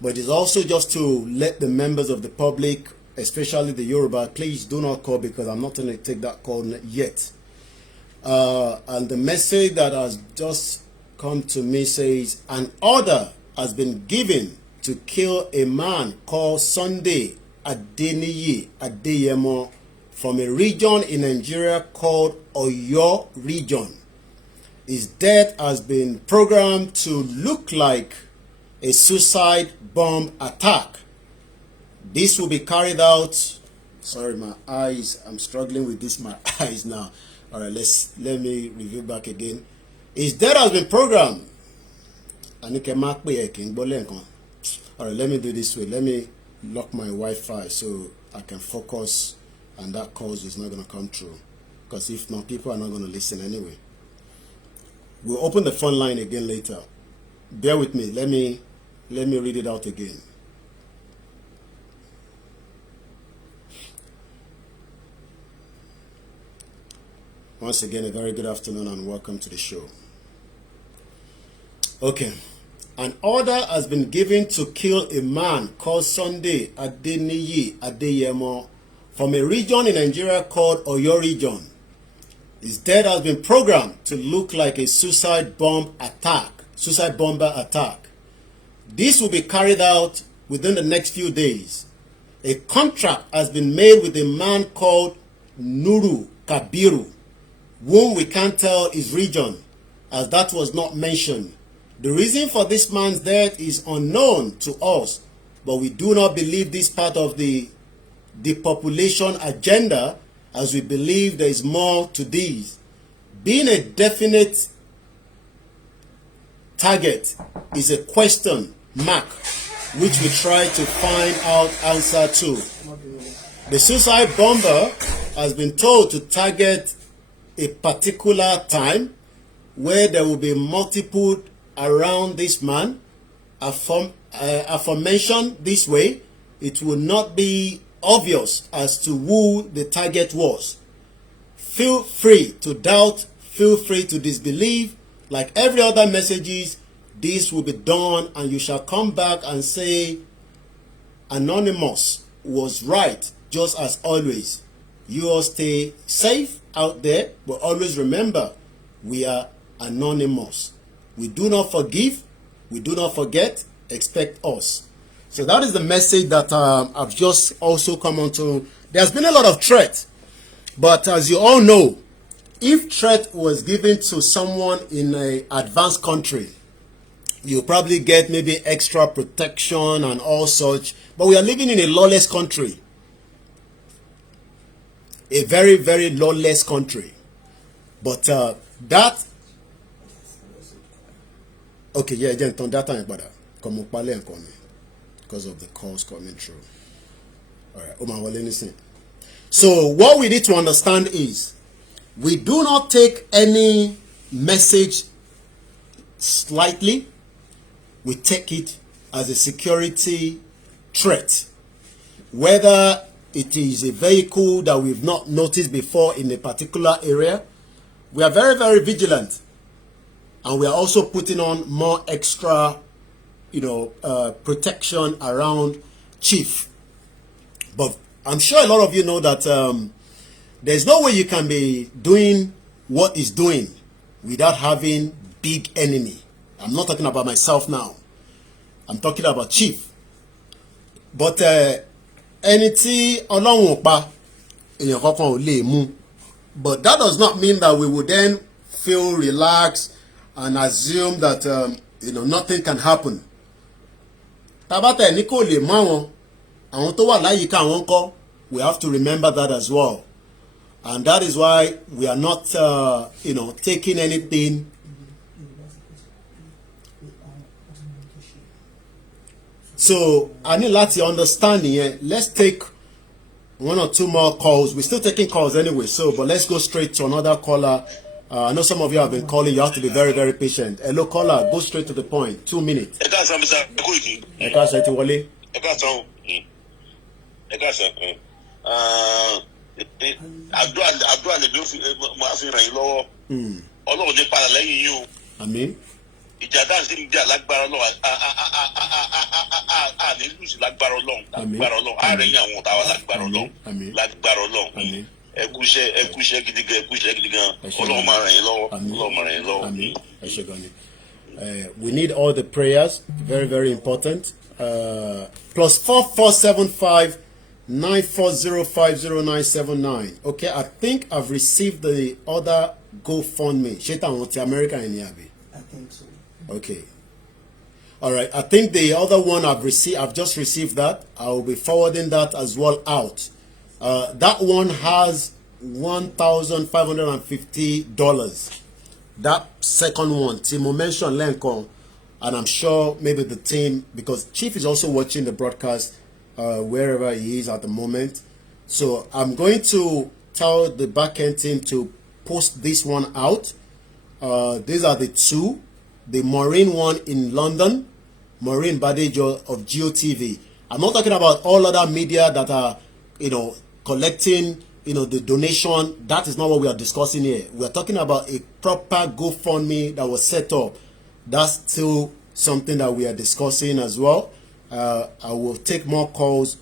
but it's also just to let the members of the public, especially the Yoruba, please do not call because I'm not going to take that call yet. And the message that has just come to me says, an order has been given to kill a man called Sunday Adeniyi Adeyemo from a region in Nigeria called Oyo region. His death has been programmed to look like a suicide bomb attack. This will be carried out. Sorry, my eyes. I'm struggling with this. My eyes now. All right, let me review back again. His death has been programmed. All right, let me do this way. Let me lock my Wi-Fi so I can focus, and that cause is not going to come through. Because if not, people are not going to listen anyway. We'll open the phone line again later. Bear with me. Let me read it out again. Once again, a very good afternoon and welcome to the show. Okay. An order has been given to kill a man called Sunday Adeniyi Adeyemo from a region in Nigeria called Oyo region. His death has been programmed to look like a suicide bomber attack. This will be carried out within the next few days. A contract has been made with a man called Nuru Kabiru, whom we can't tell his region, as that was not mentioned. The reason for this man's death is unknown to us, but we do not believe this part of the depopulation agenda as we believe there is more to these. Being a definite target is a question mark which we try to find out answer to. The suicide bomber has been told to target a particular time where there will be multiple around this man. Aforementioned this way, it will not be obvious as to who the target was. Feel free to doubt, feel free to disbelieve. Like every other messages, this will be done and you shall come back and say Anonymous was right, just as always. You all stay safe out there, but always remember, we are anonymous. We do not forgive, we do not forget, expect us. So that is the message that I've just also come on to. There's been a lot of threat, but as you all know, if threat was given to someone in an advanced country, you probably get maybe extra protection and all such. But we are living in a lawless country. A very, very lawless country. But that... Okay, yeah, then on that time, because of the calls coming through. All right, so what we need to understand is, we do not take any message slightly. We take it as a security threat. Whether it is a vehicle that we've not noticed before in a particular area, we are very, very vigilant. And we are also putting on more extra, protection around Chief. But I'm sure a lot of you know that there's no way you can be doing what he's doing without having big enemy. I'm not talking about myself now. I'm talking about Chief. But anything along but that does not mean that we would then feel relaxed and assume that nothing can happen. We have to remember that as well. And that is why we are not taking anything. So I need to understand here. Let's take one or two more calls. We're still taking calls anyway, but let's go straight to another caller. I know some of you have been calling. You have to be very, very patient. Hello, caller. Go straight to the point. 2 minutes. Amen. Ìjà dáhùn sí ìjà lágbára Ọlọ́run ní lùsì lágbára Ọlọ́run àárẹ̀ àwọn ọ̀tá wa lágbára Ọlọ́run ẹkúṣẹ́ gidi gan Ọlọ́run máa ràn yín lọ́wọ́. We need all the prayers, very, very important. Plus 4475 94050979. Okay, I think I've received the other GoFundMe. America in Yabi. I think so. Okay. All right. I think the other one I've just received that. I will be forwarding that as well out. That one has $1,550. That second one, Timo mentioned Lencon, and I'm sure maybe the team, because Chief is also watching the broadcast wherever he is at the moment. So I'm going to tell the backend team to post this one out. These are the two. The Maureen one in London, Maureen Badejo of GeoTV. I'm not talking about all other media that are, collecting, the donation. That is not what we are discussing here. We are talking about a proper GoFundMe that was set up. That's still something that we are discussing as well. I will take more calls,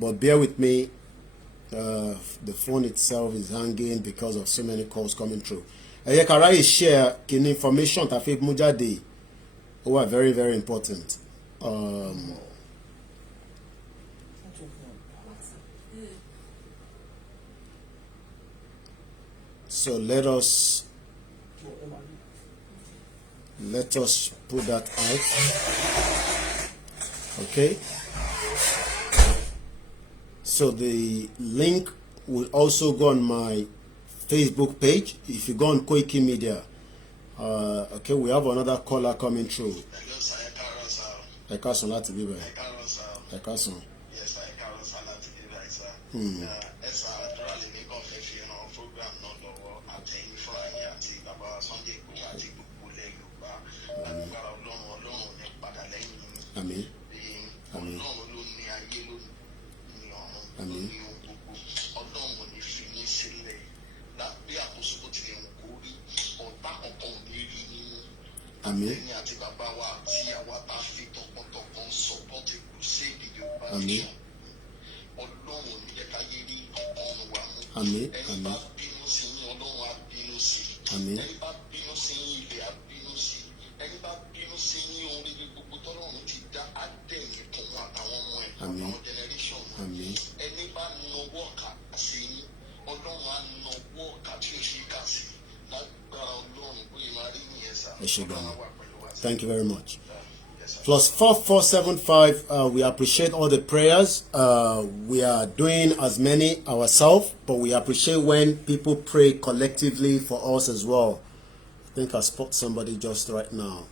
but bear with me. The phone itself is hanging because of so many calls coming through. Can share information that Mujade who are very, very important. So let us put that out. Okay. So the link will also go on my Facebook page. If you go on Koiki Media, okay, we have another caller coming through. Ekason láti bí báyìí. Ekason. Yes, Ekason láti bí báyìí, sir. Esa àdúrà lè ní kàn fẹ́ fi hàn program náà lọ́wọ́ àtẹ̀yìn fúnra yín àti bàbá Sunday Igboho àti gbogbo ilẹ̀ Yorùbá. Agbára Ọlọ́run ní padà lẹ́yìn yín. Àmín. Àmín. Ọlọ́run ló ní ayé ló ní ọ̀run. Àmín. Ní ohun gbogbo. Ọlọ́run ní fi yín sílẹ̀. Bí àkóso tó ti lè wù kó rí, ọ̀tá kankan ò ní rí nínú. Àmín. Ẹ̀yin àti bàbá wa àti àwa tá a fi tọkàntọkàn support crusade Yorùbá. Àmín. Ọlọ́run ní jẹ́ ká yé rí ọkàn wa mú. Àmín. Ẹni bá bínú sí yín, Ọlọ́run á bínú sí. Àmín. Ẹni bá bínú sí yín, ilẹ̀ á bínú sí. Ẹni bá bínú sí yín, orí gbogbo tọ́lọ́run ti dá á dẹ̀yìn fún àtàwọn ọmọ ẹ̀ àtàwọn generation. Àmín. Ẹni bá nawọ́ ọ̀kà sí yín, Ọlọ́run á nawọ́ ọ̀kà tí ó ṣe kà sí. Lágbára Ọlọ́run bóyá máa rí nìyẹn sá. Ẹ ṣé gan-an. Thank you very much. +4475. We appreciate all the prayers. We are doing as many ourselves, but we appreciate when people pray collectively for us as well. I think I spot somebody just right now.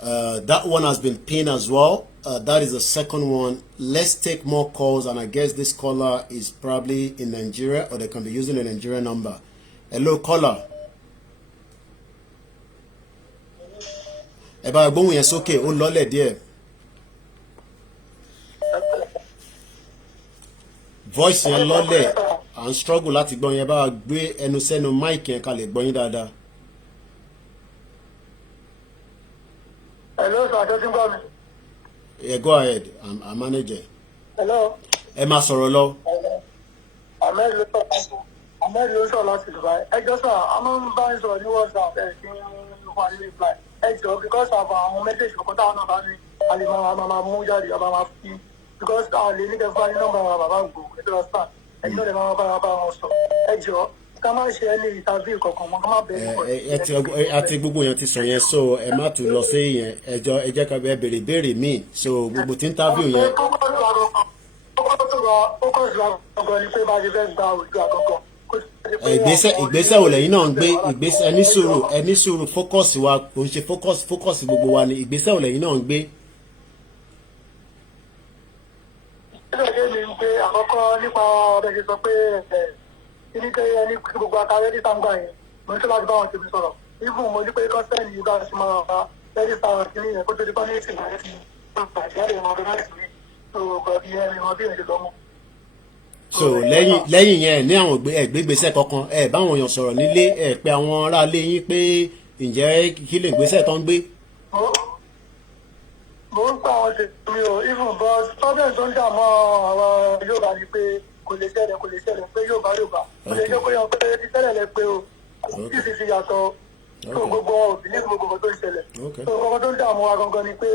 That one has been pinned as well. That is the second one. Let's take more calls, and I guess this caller is probably in Nigeria, or they can be using a Nigerian number. Hello, caller. Ẹ bá gbóhùn yẹn sókè, ó lọ́lẹ̀ díẹ̀. Voice yẹn lọ́lẹ̀, à ń struggle láti gbọ́ yẹn, bá gbé ẹnu sẹ́nu mic yẹn ká lè gbọ́ yín dáadáa. Hello, sir, àjọ tí ń gbọ́ mi. Yeah, go ahead, I'm manager. Hello. Ẹ máa sọ̀rọ̀ lọ. Ahmed ló sọ̀rọ̀ láti Dubai. Ẹ jọ sọ, a máa ń bá ń sọ̀rọ̀ ní WhatsApp ẹ̀ kí wọ́n ní reply. Ẹ jọ because of àwọn message kọ̀ọ̀kan táwọn náà bá ní àlè máa mú jáde àbá máa fi because àwọn lè ní kẹfà ní nọ́mbà àwọn bàbá gbò ẹ tó sàn ẹ̀yin náà lè máa bá wọn sọ. Ẹ jọ ká má ṣe ẹni interview kankan mọ́ ká má bẹ̀rẹ̀. Àti gbogbo yẹn ti sọ yẹn, so ẹ má tún lọ sí yẹn, ẹ jẹ́ ká bẹ béèrè béèrè míì, so gbogbo tí interview yẹn. Ó kọ́ sí wa gangan ni pé bá a ṣe fẹ́ gba òjò àgọ́gọ́. Ìgbésẹ̀ wo lẹ́yìn náà ń gbé, ìgbésẹ̀ ẹni sùúrù fókọ̀sì wa kò ń ṣe fókọ̀sì gbogbo wa ni, ìgbésẹ̀ wo lẹ́yìn náà ń gbé. Ìgbésẹ̀ mi ń gbé àkọ́kọ́ nípa ọbẹ̀ ṣe sọ pé kíní kẹ́yẹ ní gbogbo àkàrẹ́ ní sàǹgbà yẹn mo ní tó láti bá wọn tèmi sọ̀rọ̀ even mo ní pé kọ́sẹ́ẹ̀nì yìí bá ṣe máa bá lẹ́yìn sáwọn kíní yẹn kó tó di kọ́ní ìsìn láti àjáde wọn bí láti rí tó gbọ̀dí ẹni wọn bí èdè lọ́mú. So lẹ́yìn yẹn ní àwọn ẹgbẹ́gbèsẹ̀ kankan ẹ báwọn èèyàn sọ̀rọ̀ nílé ẹ pé àwọn aráalé yín pé ǹjẹ́ kí lè gbèsè tán gbé. mo ń pa àwọn tèmi o even but problem tó ń dààmú àwọn Yorùbá ni pé kò lè ṣẹlẹ̀ pé Yorùbá kò lè jẹ́ pé yan pé ti tẹ́lẹ̀ lẹ pé o kí sì fi yàtọ̀ tó gbogbo òbí ní gbogbo tó ń ṣẹlẹ̀ tó gbogbo tó ń dààmú wa gangan ni pé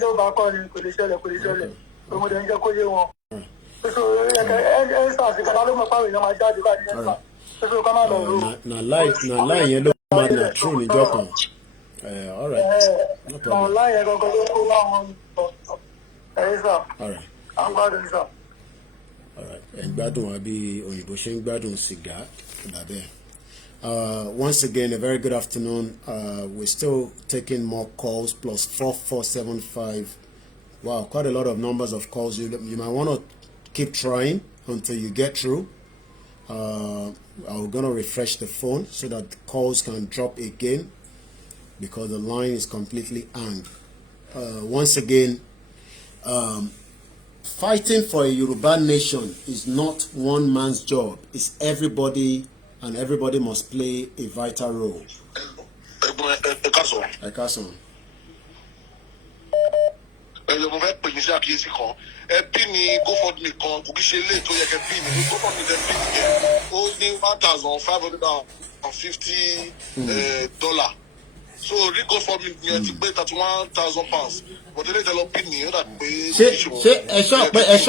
Yorùbá kọ́ ni kò lè ṣẹlẹ̀ tó mo dẹ̀ ń jẹ́ kó yé wọn. Na lie yẹn ló máa na true níjọ́ kan. All right, no problem. All right. Ẹ gbádùn wa bí òyìnbó ṣe ń gbádùn sìgá lábẹ́. Once again, a very good afternoon. We're still taking more calls, +4475. Wow, quite a lot of numbers of calls. You might want to keep trying until you get through. I'm gonna refresh the phone so that calls can drop again because the line is completely hanged. Once again, fighting for a Yoruba nation is not one man's job. It's everybody, and everybody must play a vital role. Mo fẹ́ pè ní sí àkíyèsí kan ẹbí ni GoFundMe kan kò kí ṣe ilé tó yẹ kẹ́ bí mi ní GoFundMe tẹ́ bí mi yẹn ó ní $1,550 so ní GoFundMe yẹn ti pé £31,000 bọ̀dé lè tẹ lọ bí mi ó dà pé. ṣé ẹṣọ́ pé ẹ̀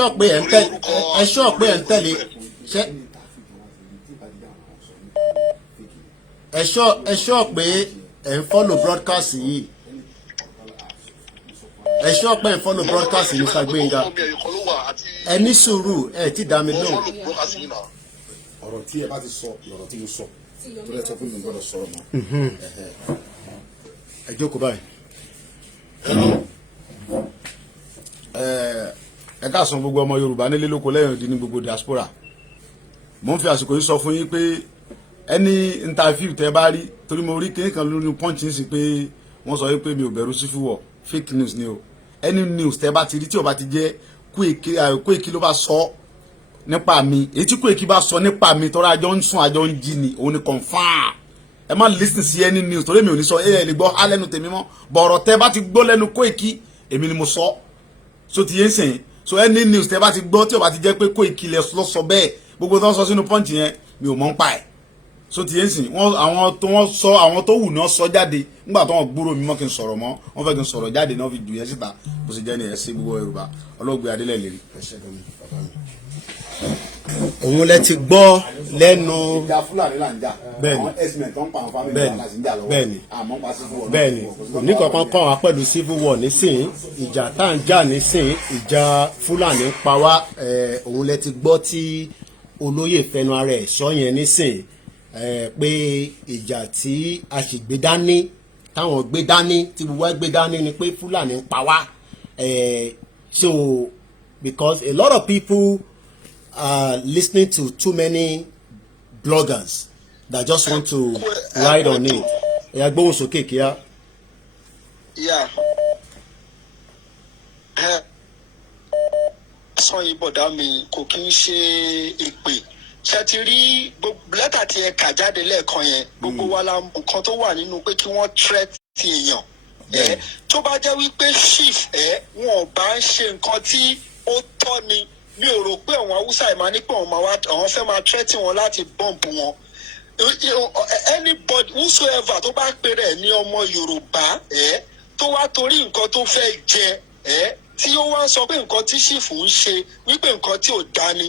ń tẹ̀lé ẹṣọ́ pé ẹ̀ ń follow broadcast yìí. Ẹ ṣọ́ pé ń follow broadcast ní Sagbenga. ẹ ní sùúrù ẹ ti dá mi lóhùn. ọ̀rọ̀ tí ẹ bá ti sọ lọ̀rọ̀ tí mo sọ tó lẹ sọ fún mi gbọ́dọ̀ sọ̀rọ̀ mọ́. ẹ jókòó báyìí. ẹ káàsán gbogbo ọmọ Yorùbá nílé lóko lẹ́yìn odi ní gbogbo diaspora. mo ń fi àsìkò yìí sọ fún yín pé ẹni interview tẹ bá rí torí mo rí kéèké kan lórí punch sí pé wọ́n sọ pé mi ò bẹ̀rù sí fúwọ̀ fake news ni o. any news tẹ bá ti rí tí ò bá ti jẹ́ Koiki ló bá sọ nípa mi èyí tí Koiki bá sọ nípa mi tọ́ra àjọ ń sùn àjọ ń jí ni òun ni confam. ẹ má listen sí any news torí mi ò ní sọ ẹ lè gbọ́ alẹ́nu tèmi mọ́ bọ̀rọ̀ tẹ bá ti gbọ́ lẹ́nu Koiki èmi ni mo sọ so ti yé sẹ́yìn so any news tẹ bá ti gbọ́ tí ò bá ti jẹ́ pé Koiki lọ sọ bẹ́ẹ̀ gbogbo tó ń sọ sínú punch yẹn mi ò mọ̀ ń pa ẹ̀ so ti yé sìn àwọn tó wù náà sọ jáde nígbà tó wọn gbúrò mi mọ́ kí n sọ̀rọ̀ mọ́ wọn fẹ́ kí n sọ̀rọ̀ jáde náà fi jù yẹn síta bó ṣe jẹ́ ni ẹ̀ sí gbogbo Yorùbá ọlọ́gbé adélẹ̀ lérí. òun lẹ ti gbọ́ lẹ́nu. ìjà Fúlàní là ń jà bẹ́ẹ̀ni àwọn herdsmen tó ń pa àwọn family wa láti ń jà lọ́wọ́ bẹ́ẹ̀ni àmọ́ pa civil war. bẹ́ẹ̀ni oníkankan kọ́ wa pẹ̀lú civil war nísìnyí ìjà tá à ń jà nísìnyí ìjà Fúlàní ń pa wá òun lẹ ti gbọ́ tí olóyè fẹnu ara ẹ̀ sọ yẹn nísìnyí pé ìjà tí a sì gbé dání táwọn gbé dání tí gbogbo wa gbé dání ni pé Fúlàní ń pa wá so because a lot of people are listening to too many bloggers that just want to ride on it. ẹ̀yà gbóhùn sókè kíá. sọ ìbọ̀dá mi kò kí ń ṣe ìpè ṣe ti rí lẹ́tà tí ẹ kà jáde lẹ́ẹ̀kan yẹn gbogbo wa la nǹkan tó wà nínú pé kí wọ́n threat ti èèyàn tó bá jẹ́ wípé chief wọn ò bá ń ṣe nǹkan tí ó tọ́ ni mi ò rò pé àwọn haúsá ìmọ̀ ní pé àwọn fẹ́ máa threat wọn láti bọ́ǹbù wọn anybody whosoever tó bá pè rẹ̀ ní ọmọ Yorùbá tó wá torí nǹkan tó fẹ́ jẹ tí ó wá sọ pé nǹkan tí chief ń ṣe wípé nǹkan tí ò dá ni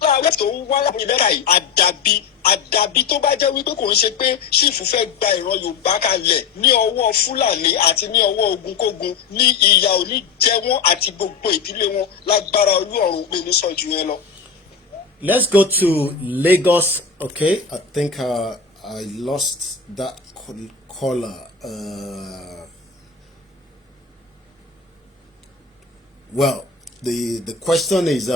láàárọ̀ tó ń wá láwọn ìlera yìí àdàbí tó bá jẹ́ wípé kò ń ṣe pé ṣífù fẹ́ gba ìran Yorùbá kalẹ̀ ní ọwọ́ Fúlàní àti ní ọwọ́ ogunkógun ní ìyà òní jẹ wọ́n àti gbogbo ìdílé wọn lágbára Olúọ̀run pé ní sọ jù yẹn lọ. Let's go to Lagos. Okay, I think I lost that caller. Well, the question is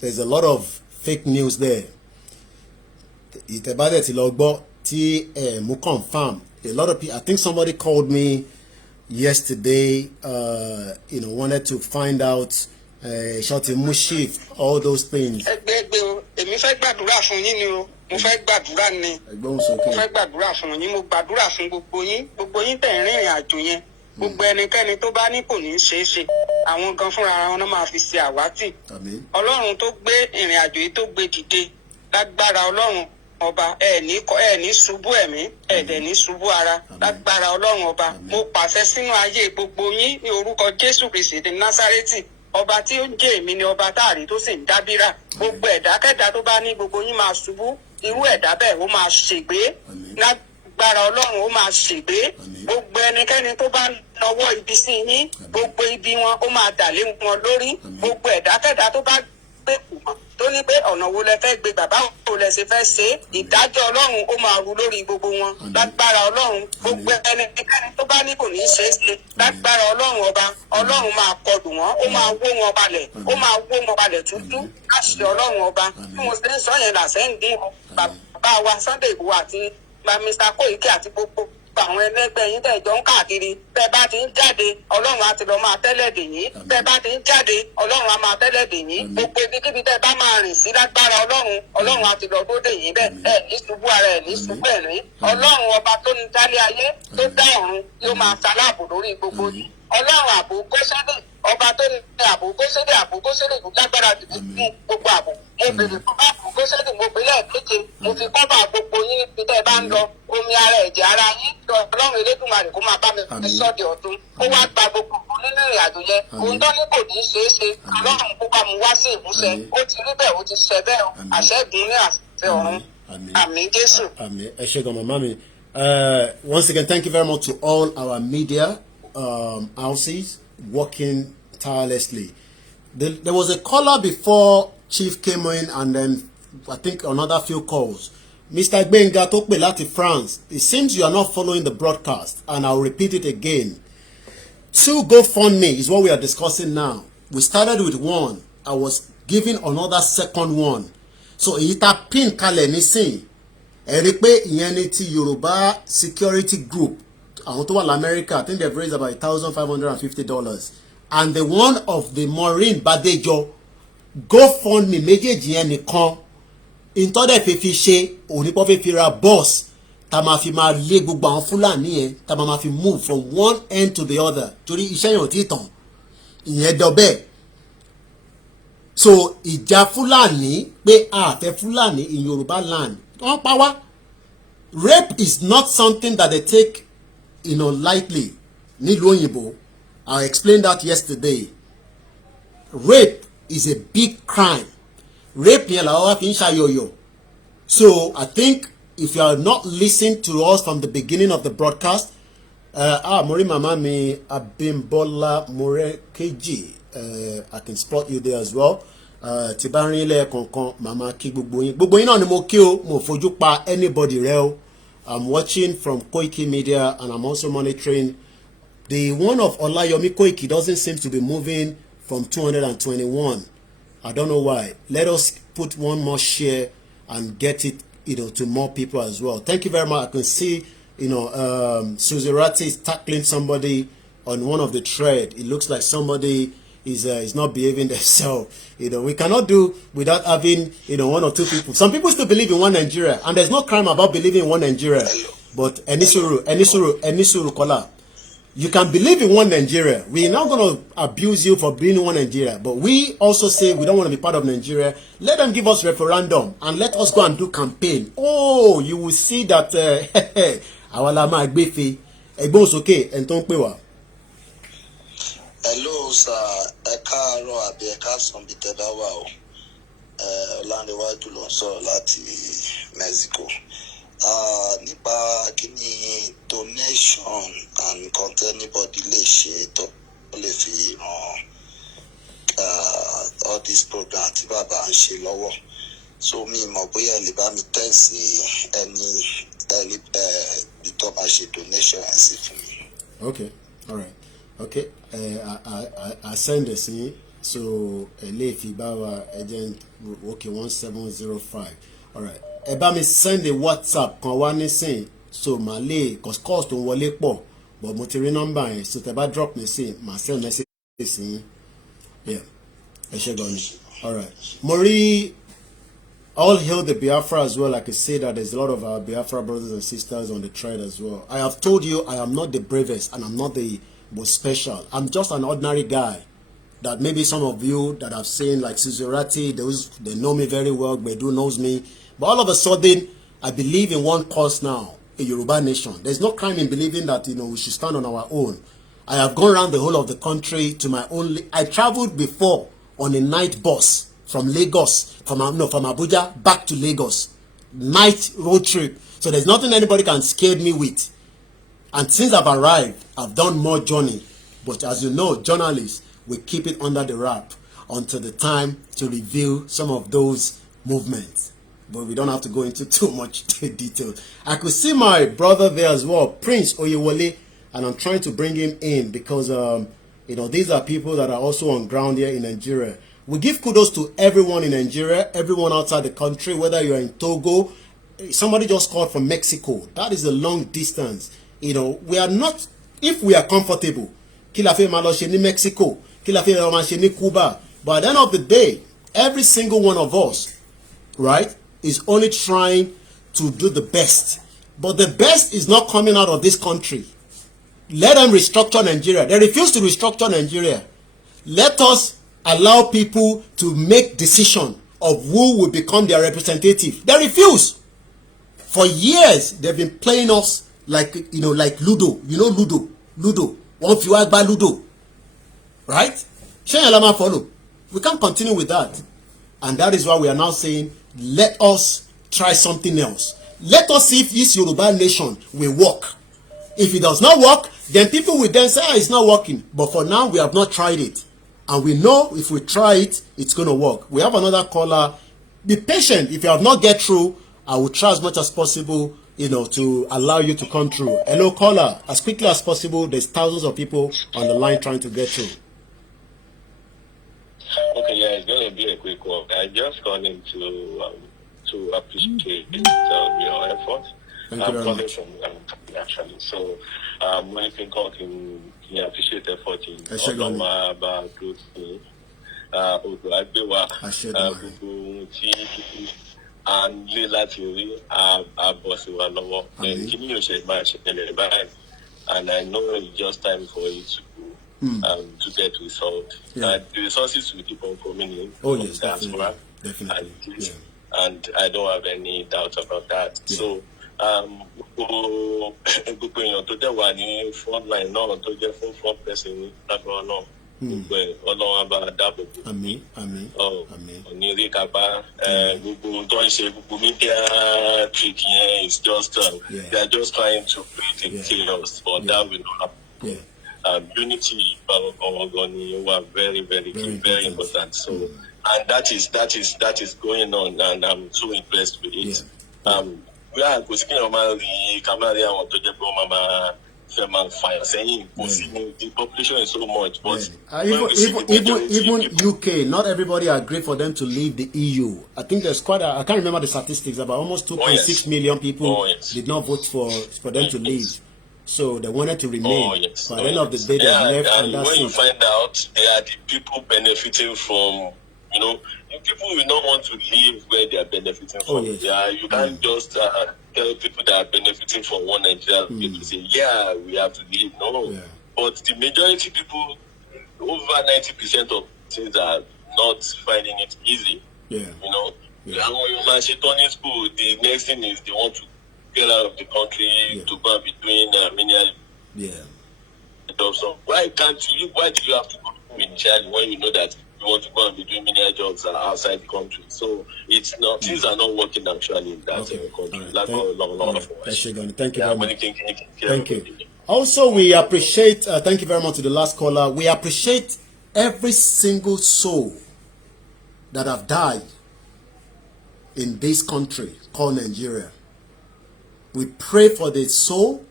there's a lot of fake news there. Ìtẹ̀bádẹ̀ ti lọ gbọ́ tí mo confirm. A lot of people, I think somebody called me yesterday, wanted to find out ṣọ́ọ̀tì mú shift, all those things. ẹgbẹ́ o èmi fẹ́ gbàdúrà fún yín ni o mo fẹ́ gbàdúrà ni mo fẹ́ gbàdúrà fún yín mo gbàdúrà fún gbogbo yín tẹ̀ ń rìnrìn àjò yẹn gbogbo ẹnikẹ́ni tó bá ní kò ní ṣeé ṣe àwọn gan fúnra wọn náà máa fi ṣe àwátì Ọlọ́run tó gbé ìrìn àjò yìí tó gbé dìde lágbára Ọlọ́run ọba ẹ ní ṣubú ẹ̀mí ẹ̀dẹ̀ ní ṣubú ara lágbára Ọlọ́run ọba mo pàṣẹ sínú ayé gbogbo yín ní orúkọ Jésù Kristi ti Násárẹ́tì ọba tí ó ń jẹ́ èmi ni ọba táàrí tó sì ń dábírà gbogbo ẹ̀dákẹ́dá tó bá ní gbogbo yín máa ṣubú irú ẹ̀dá bẹ́ẹ̀ ó máa ṣègbé lágbára Ọlọ́run ó máa ṣègbé gbogbo ẹnikẹ́ni tó bá nawọ́ ibi sí yín gbogbo ibi wọn ó máa dà lé wọn lórí gbogbo ẹ̀dákẹ́dá tó bá gbé kùmọ̀ tó ní pé ọ̀nà wo lẹ fẹ́ gbé bàbá wo lẹ ṣe fẹ́ ṣe ìdájọ́ Ọlọ́run ó máa ru lórí gbogbo wọn lágbára Ọlọ́run gbogbo ẹnikẹ́ni tó bá ní kò ní ṣe é ṣe lágbára Ọlọ́run ọba Ọlọ́run máa kọlù wọn ó máa wó wọn balẹ̀ tútú láṣẹ Ọlọ́run ọba bí mo ṣe ń sọ yẹn làṣẹ ń dín bàbá wa Sunday Igboho àti Mr. Koiki àti gbogbo àwọn ẹlẹgbẹ́ yín tẹjọ ń káàkiri tẹ́ bá ti ń jáde Ọlọ́run á ti lọ máa tẹ́lẹ̀ dè yín tẹ́ bá ti ń jáde Ọlọ́run á máa tẹ́lẹ̀ dè yín gbogbo ibikíbi tẹ́ bá máa rìn sí lágbára Ọlọ́run á ti lọ tó dè yín bẹ́ẹ̀ ẹ ní ṣubú ara ẹ ní ṣubú ẹ̀mí Ọlọ́run ọba tó ní dálé ayé tó dá ọ̀run yóò máa ṣaláàbò lórí gbogbo yín Ọlọ́run ààbò Góṣẹ́nì ọba tó ní ààbò Góṣẹ́nì tó lágbára jù fún gbogbo ààbò mo bèrè fún ààbò Góṣẹ́nì mo pè lẹ́ẹ̀kejì mo fi kọ́bà gbogbo yín níbi tẹ́ ẹ bá ń lọ omi ara ẹ̀jẹ̀ ara yín Ọlọ́run Elédùmarè kó máa bá mi sọ́ọ̀dì ọ̀tún kó wá gba gbogbo nínú ìrìn àjò yẹn ohun tó ní kò ní ṣeé ṣe Ọlọ́run kó bá mu wá sí ìmúṣẹ ó ti rí bẹ́ẹ̀ ó ti ṣẹ bẹ́ẹ̀ àṣẹ́gun ní àṣẹ ọ̀run àmín Jésù. Àmín ẹ ṣé gan màmá mi. Once again, thank you very much to all our media houses working tirelessly. There was a caller before Chief came in, and then I think another few calls. Mr. Gbenga tó pè láti France. It seems you are not following the broadcast, and I'll repeat it again. 2 GoFundMe is what we are discussing now. We started with 1. I was giving another second one. So èyí tá pin kalẹ̀ nísìn. Ẹ rí pé ìyẹn ni ti Yorùbá Security Group. Àwọn tó wà l'America, I think they've raised about $1,550. And the one of the Maureen Badejo, GoFundMe méjèèjì yẹn nìkan. Ìtọ́dẹ̀ fi ṣe ònípọ̀ fi ra bus. Ta ma fi máa lé gbogbo àwọn Fúlàní yẹn. Ta ma fi move from one end to the other. Torí iṣẹ́ yẹn ò tí tàn. Ìyẹn dọ̀bẹ́. So ìjà Fúlàní pé àfẹ́ Fúlàní in Yorùbá land. Wọ́n pa wá. Rape is not something that they take, lightly. Nílùú òyìnbó. I explained that yesterday. Rape is a big crime. Rape yẹn làwọn wá fi ń ṣàyọyọ. So I think if you are not listening to us from the beginning of the broadcast, Mori Mama mi Abimbola Morekeji, I can spot you there as well. Tí bá rin ilé kankan mama kí gbogbo yín náà ni mo kí o, mo fojú pa anybody rẹ o. I'm watching from Koiki Media, and I'm also monitoring the one of Olayomi Koiki. Doesn't seem to be moving from 221. I don't know why. Let us put one more share and get it to more people as well. Thank you very much. I can see Suzerati is tackling somebody on one of the thread. It looks like somebody is not behaving themselves. We cannot do without having 1 or 2 people. Some people still believe in one Nigeria, and there's no crime about believing in one Nigeria. But Enisuru Kola, you can believe in one Nigeria. We're not going to abuse you for being in one Nigeria, but we also say we don't want to be part of Nigeria. Let them give us referendum and let us go and do campaign. Oh, you will see that awalama agbefe egbon soke en ton pe wa. Hello sir, ẹ káàárọ̀ àbí ẹ káàsán bí tẹ́ bá wà o. Ọlánrewájú ló ń sọ̀rọ̀ láti Mexico. Nípa kíni donation and nǹkan tí anybody lè ṣe tó lè fi ràn all this program tí bàbá ń ṣe lọ́wọ́. So mi mọ̀ bóyá ẹ lè bá mi tẹ̀sí ẹni tó máa ṣe donation ẹ̀ sí fún mi. Okay, all right. Okay, I send this in. So Lefi Bawa agent okay 1705. All right. Ẹ bá mi send a WhatsApp kan wá nísìn. So màá lè cause cost tó ń wọlé pọ̀, but mo ti rí number yẹn. So tẹ́ bá drop nísìn, màá send message sí. Yeah. Ẹ ṣé gan ni. All right. Mo rí all hail the Biafra as well. I can say that there's a lot of our Biafra brothers and sisters on the thread as well. I have told you I am not the bravest and I'm not the most special. I'm just an ordinary guy that maybe some of you that have seen like Suzerati, they know me very well, Gbedu knows me. But all of a sudden, I believe in one cause now, a Yoruba nation. There's no crime in believing that we should stand on our own. I have gone around the whole of the country to my own. I traveled before on a night bus from Lagos, from Abuja back to Lagos. Night road trip. So there's nothing anybody can scare me with. And since I've arrived, I've done more journey. But as you know, journalists will keep it under the wrap until the time to reveal some of those movements. But we don't have to go into too much detail. I could see my brother there as well, Prince Oyewole, and I'm trying to bring him in because these are people that are also on ground here in Nigeria. We give kudos to everyone in Nigeria, everyone outside the country, whether you're in Togo. Somebody just called from Mexico. That is a long distance. We are not, if we are comfortable, kí la fẹ́ máa lọ ṣe ní Mexico, kí la fẹ́ máa ṣe ní Cuba. But at the end of the day, every single one of us, right, is only trying to do the best. But the best is not coming out of this country. Let them restructure Nigeria. They refuse to restructure Nigeria. Let us allow people to make decision of who will become their representative. They refuse. For years, they've been playing us like Ludo. Ludo. One few agba Ludo. Right? Shenyalama follow. We can't continue with that. And that is why we are now saying, let us try something else. Let us see if this Yoruba nation will work. If it does not work, then people will then say, it's not working. But for now, we have not tried it. And we know if we try it, it's going to work. We have another caller. Be patient. If you have not get through, I will try as much as possible, to allow you to come through. Hello, caller. As quickly as possible. There's thousands of people on the line trying to get through. Okay, yeah, it's going to be a quick one. I just called in to appreciate your effort. Thank you very much. From actually, so when you can call him, appreciate the effort in Otoma about good things. And láti rí àbọ̀sí wa lọ́wọ́. Kí ni yóò ṣe máa ṣẹlẹ̀ báyìí? And I know it's just time for it to get resolved. The resources will keep on coming in. Oh yes, definitely. And I don't have any doubt about that. Yeah. So, gbogbo èèyàn tó dẹ̀ wà ní front line náà tó jẹ́ fún front person lágbára náà. Gbogbo Ọlọ́run á bá dáàbò bò. Àmín. Onírí kápá gbogbo tó ń ṣe gbogbo media trick yẹn is just they are just trying to create a chaos, but that will not happen. Unity were very, very, very important. So, and that is going on, and I'm so impressed with it. We are going to fire saying the population is so much, but even UK, not everybody agreed for them to leave the EU. I think there's I can't remember the statistics, about almost 2.6 million people did not vote for them to leave. So they wanted to remain. But at the end of the day, they left, and that's when you it. find out, they are the people benefiting from, people will not want to leave where they are benefiting from. You can't just tell people that are benefiting from one Nigeria to say, we have to leave. No. But the majority people, over 90% of things are not finding it easy. And when you Macedonian school, the next thing is they want to get out of the country to go and be doing menial jobs. So why do you have to go to initially when you know that you want to go and be doing menial jobs outside the country? So it's not, things are not working actually in that country. Thank you very much. Thank you. Also, we appreciate, thank you very much to the last caller. We appreciate every single soul that have died in this country called Nigeria. We pray for the soul,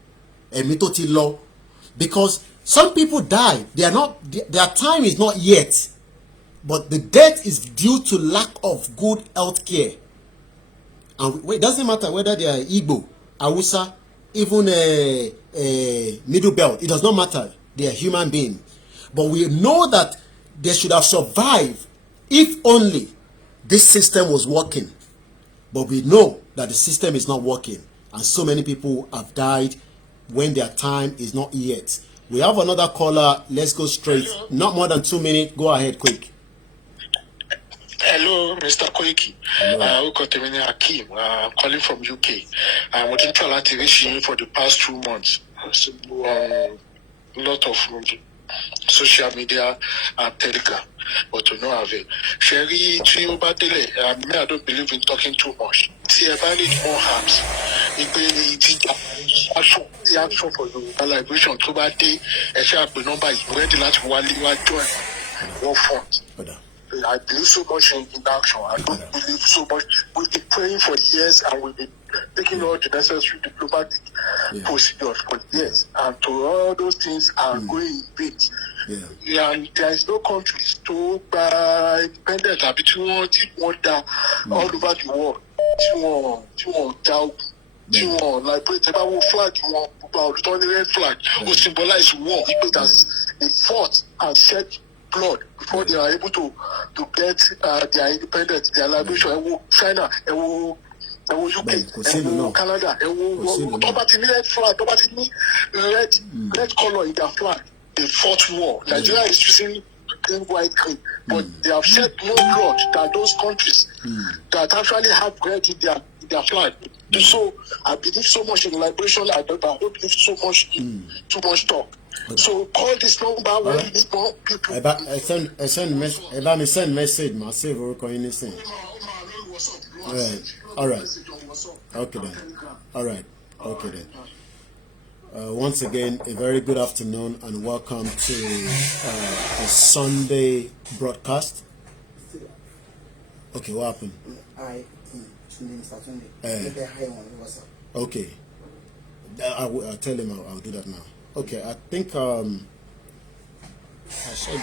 because some people die. Their time is not yet, but the death is due to lack of good health care. And it doesn't matter whether they are Igbo, Hausa, even a middle belt. It does not matter. They are human beings. But we know that they should have survived if only this system was working. But we know that the system is not working. And so many people have died when their time is not yet. We have another caller. Let's go straight. Hello. Not more than 2 minutes. Go ahead, quick. Hello, Mr. Koiki. Hakim. I'm calling from UK. I'm working to reach for the past 2 months. A lot of social media and Telegram, but to no avail. Sherry, I don't believe in talking too much. See, I need more herbs. The action for the liberation to that day, a sharp number is ready last one join war front. I believe so much in action. I don't believe so much. We've been praying for years and we've been taking all the necessary diplomatic procedures for years. And to all those things are going in vain. And there is no country to buy independent between one all over the world. Liberate about flag, returning red flag, who symbolize war, because that's they fought and shed blood before they are able to get their independence, their liberation. China, UK, Canada, red flag, red color in their flag. They fought war. Nigeria is using green, white, green, but they have shed more blood than those countries that actually have red in their flag. So I believe so much in liberation. I don't believe so much in too much talk. So call this number when you need more people. I send message. Myself or anything. All right. Okay then. All right. Okay then. Once again, a very good afternoon and welcome to Sunday broadcast. Okay, what happened? Okay. I'll tell him I'll do that now. Okay, I think I said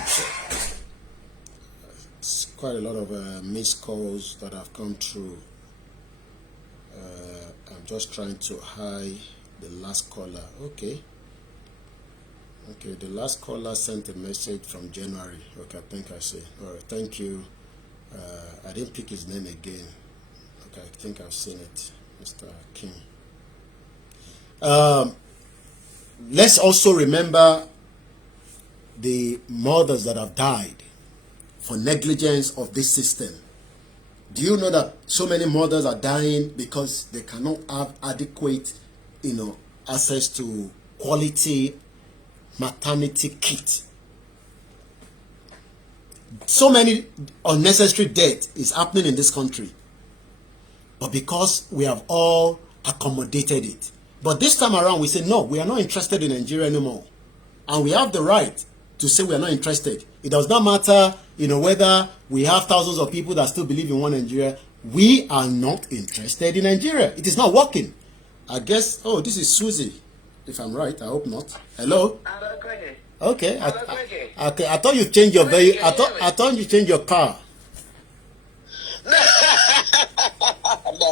it's quite a lot of missed calls that have come through. I'm just trying to hide the last caller. Okay, the last caller sent a message from January. Okay, I think I see. All right, thank you. I didn't pick his name again. Okay, I think I've seen it, Mr. King. Let's also remember the mothers that have died for negligence of this system. Do you know that so many mothers are dying because they cannot have adequate, access to quality maternity kit? So many unnecessary death is happening in this country, but because we have all accommodated it. But this time around, we say, no, we are not interested in Nigeria anymore. And we have the right to say we are not interested. It does not matter, whether we have thousands of people that still believe in one Nigeria. We are not interested in Nigeria. It is not working. I guess, this is Susie, if I'm right. I hope not. Hello? Okay. I thought you changed your vehicle. I thought you changed your car. No,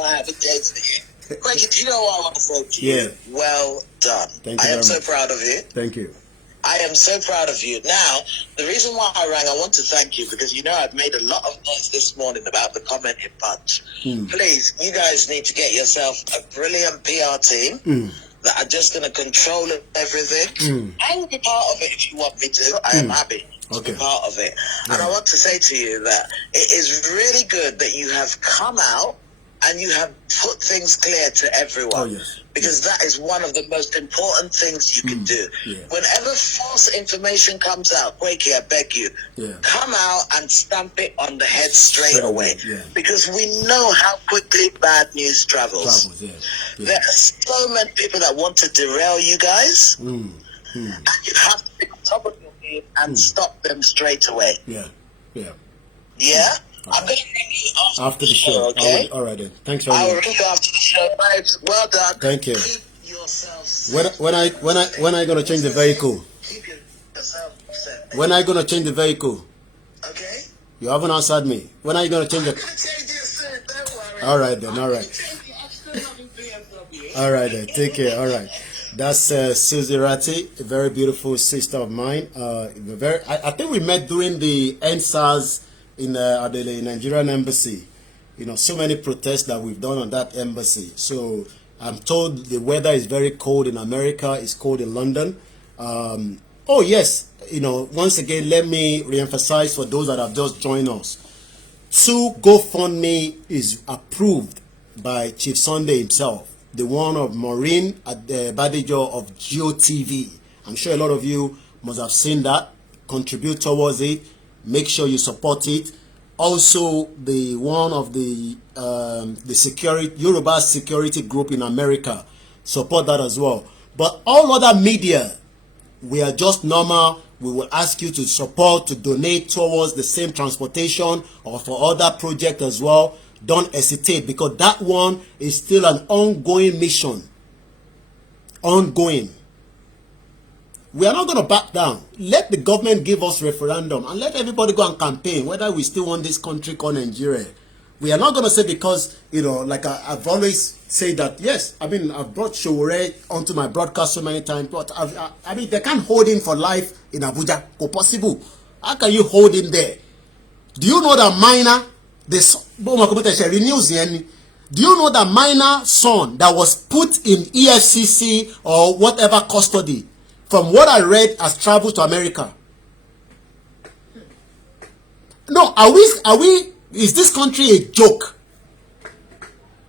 I haven't changed it. Quentin, do you know what I want to say to you? Well done. Thank you. I am so proud of you. Thank you. I am so proud of you. Now, the reason why I rang, I want to thank you because I've made a lot of noise this morning about the comment in Punch. Please, you guys need to get yourself a brilliant PR team that are just going to control everything. I will be part of it if you want me to. I am happy to be part of it. And I want to say to you that it is really good that you have come out and you have put things clear to everyone. Because that is one of the most important things you can do. Whenever false information comes out, Quakey, I beg you, come out and stamp it on the head straight away. Because we know how quickly bad news travels. There are so many people that want to derail you guys. And you have to be on top of your game and stop them straight away. I'm going to ring you after the show. Okay? All right then. Thanks very much. I'll ring you after the show. Well done. Thank you. Keep yourself when I going to change the vehicle? Keep yourself set. When are you going to change the vehicle? Okay? You haven't answered me. When are you going to change I'm the... going to change it soon. Don't worry. All right then. All right. All right then. Take care. All right. That's Susie Ratti, a very beautiful sister of mine. I think we met during the NSAS in at the Nigerian embassy. So many protests that we've done on that embassy. So I'm told the weather is very cold in America. It's cold in London. Oh yes, once again, let me reemphasize for those that have just joined us. 2 GoFundMe is approved by Chief Sunday himself. The one of Maureen at the Badijo of GeoTV. I'm sure a lot of you must have seen that. Contribute towards it. Make sure you support it. Also, the one of the security Yoruba security group in America, support that as well. But all other media, we are just normal. We will ask you to support, to donate towards the same transportation or for other projects as well. Don't hesitate, because that one is still an ongoing mission. Ongoing. We are not going to back down. Let the government give us referendum and let everybody go and campaign whether we still want this country called Nigeria. We are not going to say because, like I've always said that, yes, I've brought Showore onto my broadcast so many times, but they can't hold him for life in Abuja. It's possible. How can you hold him there? Do you know that minor, do you know that minor son that was put in EFCC or whatever custody, from what I read, has traveled to America? No, is this country a joke?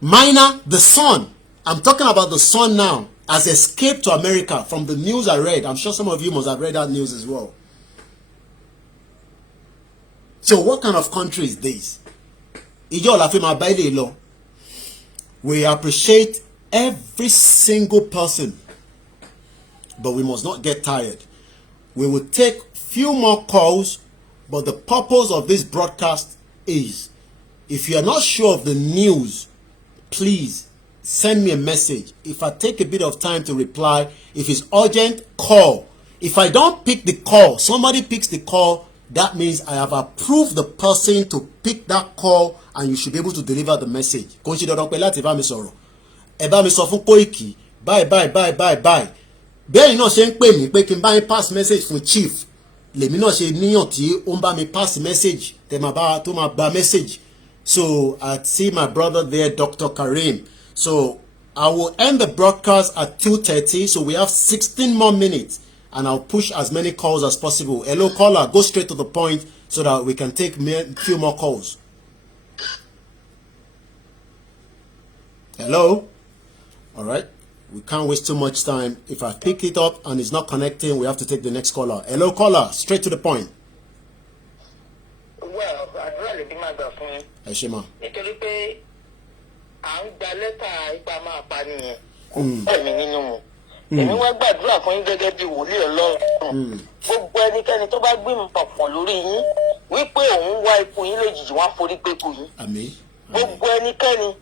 Minor, the son, I'm talking about the son now, has escaped to America from the news I read. I'm sure some of you must have read that news as well. So what kind of country is this? We appreciate every single person, but we must not get tired. We will take few more calls, but the purpose of this broadcast is, if you are not sure of the news, please send me a message. If I take a bit of time to reply, if it's urgent, call. If I don't pick the call, somebody picks the call, that means I have approved the person to pick that call and you should be able to deliver the message. Kò ń ṣe dandan pé láti bá mi sọ̀rọ̀. Ẹ bá mi sọ fún Koiki, bye. Bẹ́ẹ̀ náà ṣe ń pè mí pé kí n bá yín pass message fún chief. Lèmi náà ṣe níyàn tí ó ń bá mi pass message tó máa gba message. So I see my brother there, Dr. Karim. So I will end the broadcast at 2:30. So we have 16 more minutes. And I'll push as many calls as possible. Hello, caller, go straight to the point so that we can take a few more calls. Hello? All right. We can't waste too much time. If I pick it up and it's not connecting, we have to take the next caller. Hello, caller, straight to the point. Well, I'd rather be my girlfriend. Hey, Shema. Nítorí pé à ń gba lẹ́tà ipa máa pa nìyẹn. Ẹ̀mí nínú mu. Èmi wá gbàdúrà fún yín gẹ́gẹ́ bí wòlíì Ọlọ́run. Gbogbo ẹnikẹ́ni tó bá gbìmọ̀ pọ̀ lórí yín wípé òun wá ipò yín lójijì wá forí pé kò yín. Gbogbo ẹnikẹ́ni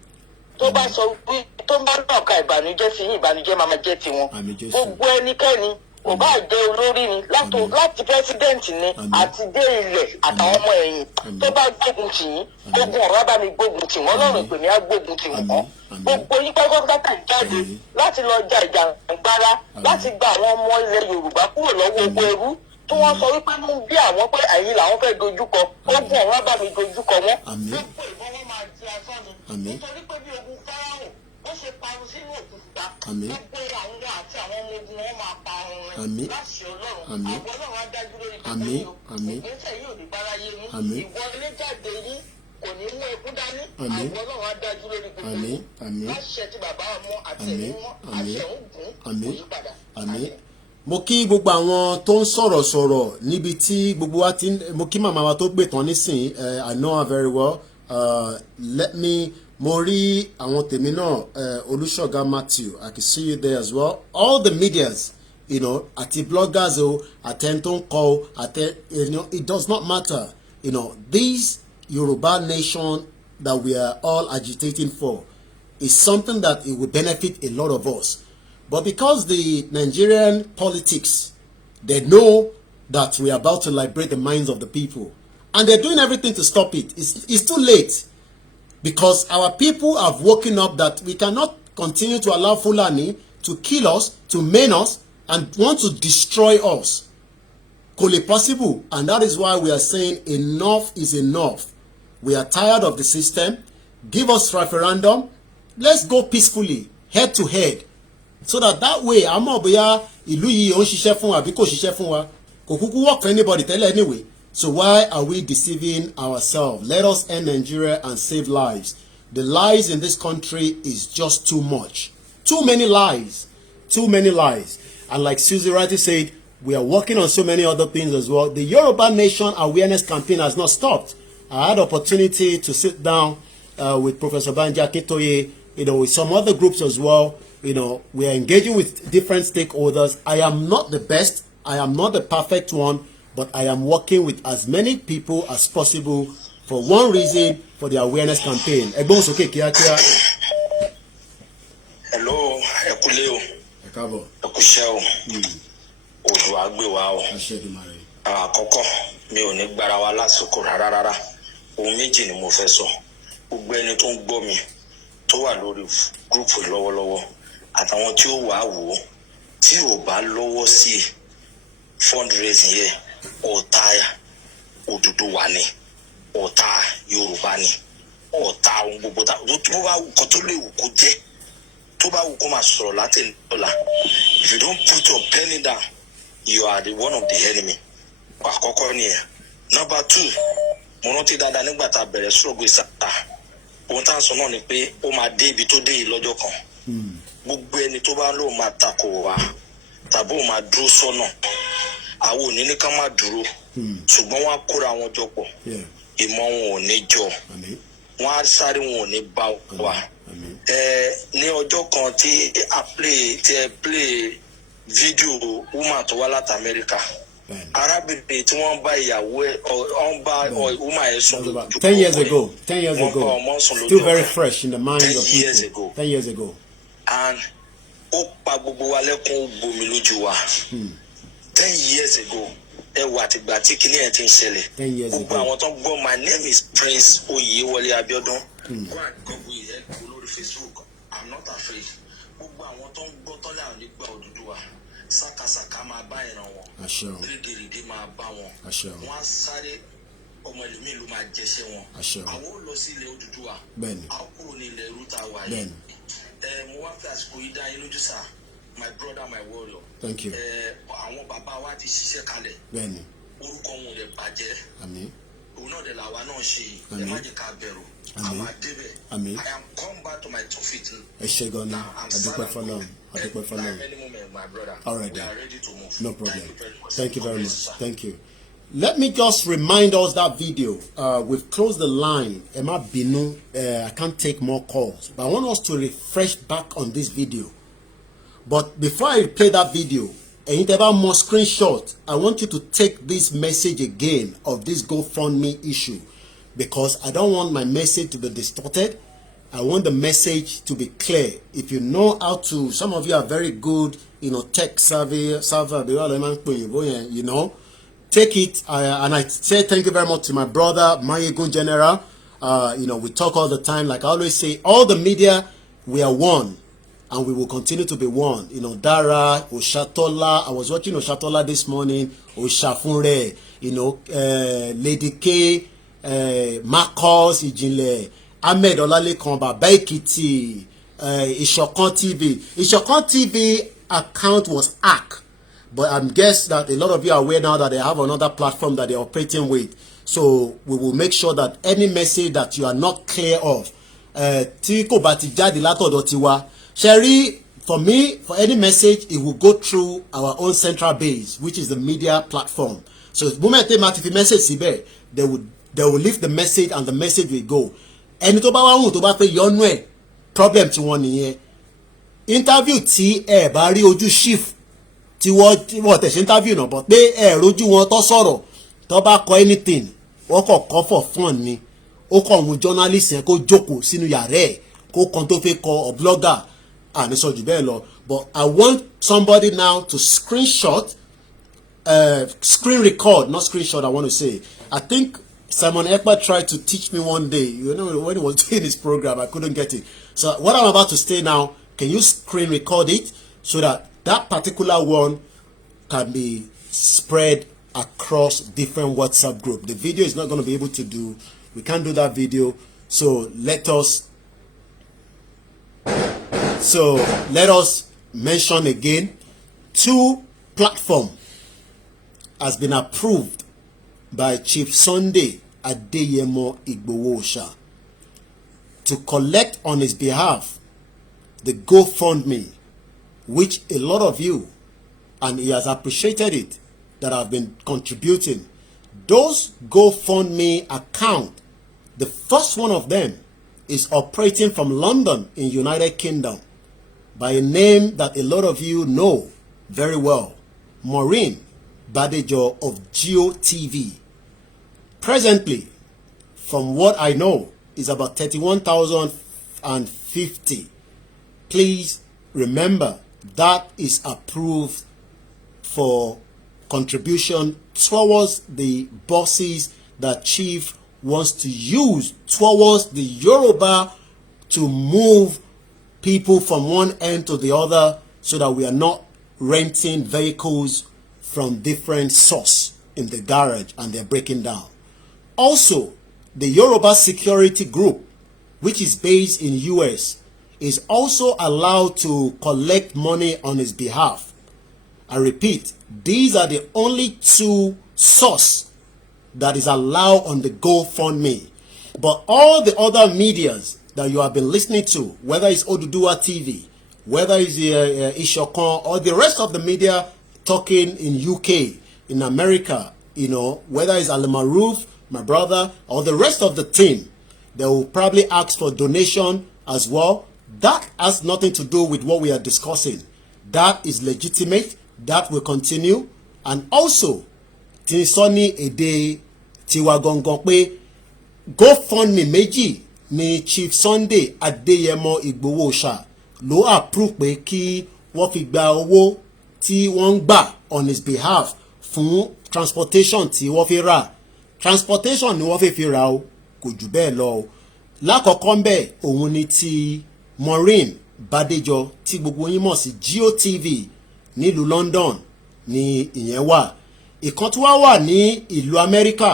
tó bá sọ pé tó bá náà ka ìbànújẹ́ sí yín, ìbànújẹ́ máa jẹ́ tiwọn. Gbogbo ẹnikẹ́ni kò bá jẹ́ olórí ni láti pẹ́sidẹ́ǹtì ni àti dé ilẹ̀ àtàwọn ọmọ ẹ̀yìn tó bá gbógun tì yín, gbógun ọ̀rọ̀ bá mi gbógun tì wọ́n, Ọlọ́run pè mí á gbógun tì wọ́n. Gbogbo yín pátápátá jáde láti lọ ja ìjàngbara láti gba àwọn ọmọ ilẹ̀ Yorùbá kúrò lọ́wọ́ ogun ẹrú tí wọ́n sọ wípé ló ń bí àwọn pé ẹ̀yin làwọn fẹ́ dojúkọ, ogun ọ̀rọ̀ bá mi dojúkọ wọn. Gbogbo ìbọn wọn máa di asán ni nítorí pé bí ogun Fáráò wọ́n ṣe parun sínú òkúta, gbogbo àwọn àti àwọn ọmọ ogun wọn máa parun rẹ̀ láti Ọlọ́run. Àwọn Ọlọ́run á dájú lórí gbogbo ìgbésẹ̀ yìí ò ní báráyé yín, ìwọ ilé jáde yín kò ní mú ẹkún dání, àwọn Ọlọ́run á dájú lórí gbogbo yín. Láṣẹ tí bàbá ọmọ àti ẹ̀mí wọn àṣẹ ògùn kò yí padà. Mo kí gbogbo àwọn tó ń sọ̀rọ̀ níbi tí gbogbo wa ti mo kí màmá wa tó gbé tán nísìn. I know her very well. Mo rí àwọn tèmi náà, Olúṣọ̀gá Matthew, I can see you there as well. All the medias, you know, àti bloggers o, àtẹ̀ntó ń kọ, you know, it does not matter. You know, this Yoruba nation that we are all agitating for is something that it will benefit a lot of us. But because the Nigerian politics, they know that we are about to liberate the minds of the people, and they're doing everything to stop it. It's too late, because our people have woken up that we cannot continue to allow Fulani to kill us, to maim us, and want to destroy us. Could it possible? And that is why we are saying enough is enough. We are tired of the system. Give us referendum. Let's go peacefully, head to head. So that way, àmọ́ bóyá ìlú yìí ó ń ṣiṣẹ́ fún wa àbí kò ṣiṣẹ́ fún wa. Kò kúkú work for anybody tẹ́lẹ̀ anyway. So why are we deceiving ourselves? Let us end Nigeria and save lives. The lies in this country is just too much. Too many lies. Too many lies. And like Susie Ratty said, we are working on so many other things as well. The Yoruba Nation Awareness Campaign has not stopped. I had opportunity to sit down with Professor Banji Akintoye, you know, with some other groups as well. You know, we are engaging with different stakeholders. I am not the best. I am not the perfect one, but I am working with as many people as possible for one reason, for the awareness campaign. Ẹgbọ́n sókè kíákíá. Hello, ẹ kúlé o. Ẹ káàbọ̀. Ẹ kúṣẹ́ o. Odò àgbè wa o. Àkọ́kọ́ mi ò ní gbára wa lásìkò rárá. Ohun méjì ni mo fẹ́ sọ. Gbogbo ẹni tó ń gbọ́ mi tó wà lórí gúrùpù lọ́wọ́lọ́wọ́ àtàwọn tí ó wà wò ó tí ò bá lọ́wọ́ sí fundraising yẹn ọ̀tá Odùduwà ni, ọ̀tá Yorùbá ni, ọ̀tá ohun gbogbo tó bá wù kó tó lè wù kó jẹ́, tó bá wù kó máa sọ̀rọ̀ láti lọ́la. If you don't put your penny down, you are the one of the enemy. Àkọ́kọ́ nìyẹn. Number 2, mo rántí dáadáa nígbà tá a bẹ̀rẹ̀ struggle ìsàtà. Ohun tá à ń sọ náà ni pé ó máa dé ibi tó dé yìí lọ́jọ́ kan. Gbogbo ẹni tó bá lóun máa takò wá tàbí òun máa dúró sọ́nà, àwọn ò ní ká má dúró, ṣùgbọ́n wọ́n á kóra wọn jọ pọ̀, ìmọ̀ wọn ò ní jọ, wọ́n á sáré wọn ò ní bá wa. Ní ọjọ́ kan tí ẹ play fídíò woman tó wá láti Amẹ́ríkà, arábìnrin tí wọ́n bá ìyàwó ẹ̀ ọ̀n bá ọmọ ẹ̀ sùn lójú 10 years ago. 10 years ago. Still very fresh in the mind 10 of years people. ago. 10 years ago. And ó pa gbogbo wa lẹ́kún bomi lójú wa. 10 years ago. Ẹ wà tìgbà tí kinní ẹ̀ ti ń ṣẹlẹ̀. 10 years ago. Gbogbo àwọn tó ń gbọ́ my name is Prince Oyewole Abiodun. Go and Google it lórí Facebook. I'm not afraid. Gbogbo àwọn tó ń gbọ́ tọ́lá àwọn nígbà Odùduwà. Sákàsàkà máa bá ìran wọn. Rédèrèdè máa bá wọn. Wọ́n á sáré ọmọ ẹlòmíì ló máa jẹṣẹ́ wọn. Àwọn ò lọ sí ilẹ̀ Odùduwà. A kúrò ní ilẹ̀ Rúta wa yìí. Mo wá fẹ́ àsìkò yìí dá yín lójú sá. My brother, my warrior. Thank you. Àwọn bàbá wa ti ṣiṣẹ́ kalẹ̀. Orúkọ wọn ò lè bàjẹ́. Òun náà dẹ̀ làwa náà ṣe yìí. Ẹ má jẹ́ ká bẹ̀rù. I am come back to my 2 feet. Now I'm silent. My brother. All right, we then. are ready to move. No problem. Thank you very much. Thank you. Let me just remind us that video. We've closed the line. Emma Binu, I can't take more calls. But I want us to refresh back on this video. But before I play that video, and ever more screenshot, I want you to take this message again of this GoFundMe issue, because I don't want my message to be distorted. I want the message to be clear. If you know how to, some of you are very good, tech savvy, take it. And I say thank you very much to my brother, Mayegun General. We talk all the time. Like I always say, all the media, we are one. And we will continue to be one. Dara, Oshatola. I was watching Oshatola this morning. Oshafunre, Lady K, Marcos Ijinle, Ahmed Olalekan, Baba Ekiti, Ishokan TV. Ishokan TV account was hacked. But I'm guess that a lot of you are aware now that they have another platform that they're operating with. So we will make sure that any message that you are not clear of, Tiko Batijadi Lato Dotiwa, Sherry, for me, for any message, it will go through our own central base, which is the media platform. So the moment they make the message, they will leave the message and the message will go. And to ba pe yonwe problem tí wọ́n nìyẹn. Interview tí ẹ bá rí ojú chief tí wọ́n tẹ̀ ṣe interview náà, but pé ẹ rojú wọn tó sọ̀rọ̀ tó bá kọ anything wọ́n kọ̀ for fun ni. Ó kọ̀ ohun journalist yẹn kó jókòó sínú yàrá ẹ̀ kó kan tó fẹ́ kọ blogger. But I want somebody now to screenshot, screen record, not screenshot, I want to say. I think Simon Ekpa tried to teach me one day, when he was doing his program, I couldn't get it. So what I'm about to say now, can you screen record it so that that particular one can be spread across different WhatsApp group? The video is not going to be able to do, we can't do that video. So let us mention again, 2 platforms has been approved by Chief Sunday Adeyemo Igboho to collect on his behalf the GoFundMe, which a lot of you, and he has appreciated it, that have been contributing. Those GoFundMe account, the first one of them is operating from London in United Kingdom by a name that a lot of you know very well, Maureen Badejo of Geo TV. Presently, from what I know, is about 31,050. Please remember that is approved for contribution towards the buses that Chief wants to use towards the Yoruba to move people from one end to the other, so that we are not renting vehicles from different sources in the garage and they're breaking down. Also, the Yoruba security group, which is based in US, is also allowed to collect money on his behalf. I repeat, these are the only 2 sources that is allowed on the GoFundMe. But all the other medias that you have been listening to, whether it's Oduduwa TV, whether it's Ishokan, or the rest of the media talking in UK, in America, whether it's Al-Maroof, my brother, or the rest of the team, they will probably ask for donation as well. That has nothing to do with what we are discussing. That is legitimate. That will continue. And also, ti sọ ní èdè tiwa gangan pé GoFundMe méjì ni Chief Sunday Adéyẹmọ Ìgbòho ṣá ló approve pé kí wọ́n fi gba owó tí wọ́n ń gbà on his behalf fún transportation tí wọ́n fi rà transportation ni wọ́n fi rà o kò jù bẹ́ẹ̀ lọ o lákọ̀ọ́kọ́ ń bẹ̀ òun ni ti Maureen Bádéjọ tí gbogbo yín mọ̀ sí GOTV nílùú London ni ìyẹn wà ìkan tí wá wà ní ìlú Amẹ́ríkà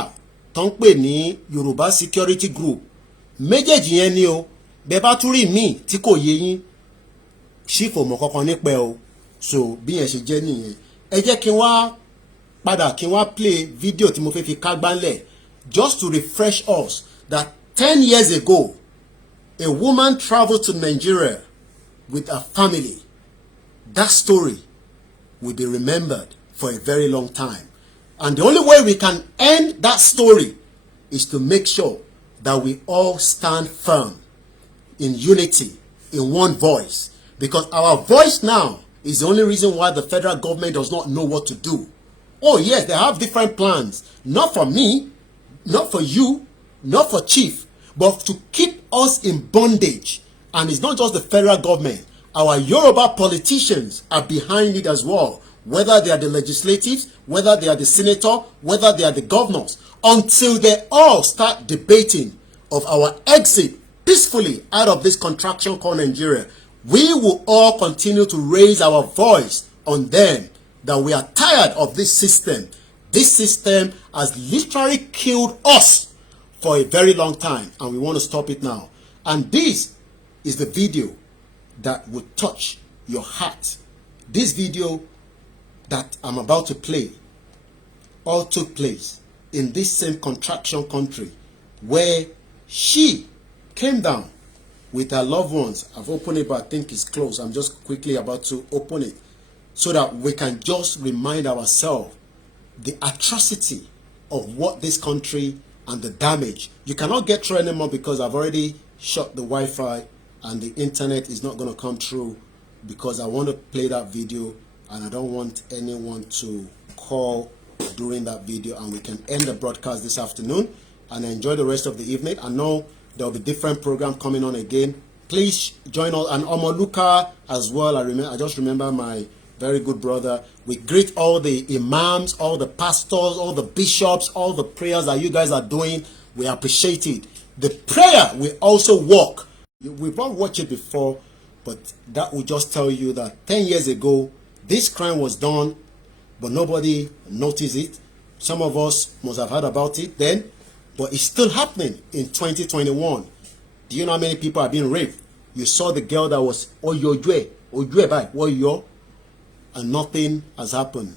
tó ń pè ní Yorùbá Security Group méjèèjì yẹn ni o bẹ́ẹ̀ bá tún rí míì tí kò yé yín ṣífò mọ̀ kankan nípẹ́ o so bí yẹn ṣe jẹ́ nìyẹn ẹ jẹ́ kí n wá padà kí n wá play fídíò tí mo fẹ́ fi kágbánlẹ̀ just to refresh us that 10 years ago a woman traveled to Nigeria with her family. That story will be remembered for a very long time. And the only way we can end that story is to make sure that we all stand firm in unity, in one voice. Because our voice now is the only reason why the federal government does not know what to do. Oh yes, they have different plans. Not for me, not for you, not for Chief, but to keep us in bondage. And it's not just the federal government. Our Yoruba politicians are behind it as well. Whether they are the legislatives, whether they are the senator, whether they are the governors. Until they all start debating of our exit peacefully out of this contraction called Nigeria, we will all continue to raise our voice on them that we are tired of this system. This system has literally killed us for a very long time and we want to stop it now. And this is the video that will touch your heart. This video that I'm about to play all took place in this same contraction country where she came down with her loved ones. I've opened it, but I think it's closed. I'm just quickly about to open it so that we can just remind ourselves the atrocity of what this country and the damage. You cannot get through anymore because I've already shut the Wi-Fi and the internet is not going to come through because I want to play that video and I don't want anyone to call during that video, and we can end the broadcast this afternoon and enjoy the rest of the evening. I know there will be different program coming on again. Please join all, and Omoluka as well. I just remember my very good brother. We greet all the imams, all the pastors, all the bishops, all the prayers that you guys are doing. We appreciate it. The prayer will also work. We've all watched it before, but that will just tell you that 10 years ago, this crime was done, but nobody noticed it. Some of us must have heard about it then, but it's still happening in 2021. Do you know how many people have been raped? You saw the girl that was Oyo, and nothing has happened.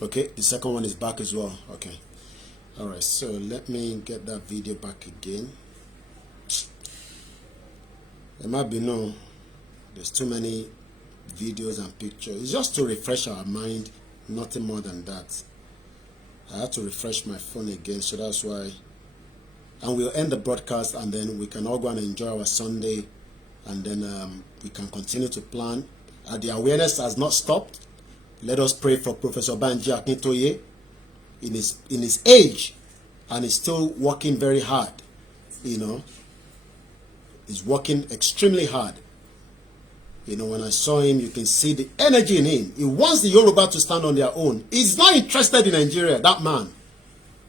Okay, the second one is back as well. Okay. All right, so let me get that video back again. There might be there's too many videos and pictures. It's just to refresh our mind, nothing more than that. I had to refresh my phone again, so that's why. And we'll end the broadcast and then we can all go and enjoy our Sunday, and then we can continue to plan. The awareness has not stopped. Let us pray for Professor Banji Akintoye in his age, and he's still working very hard. You know, he's working extremely hard. You know, when I saw him, you can see the energy in him. He wants the Yoruba to stand on their own. He's not interested in Nigeria, that man.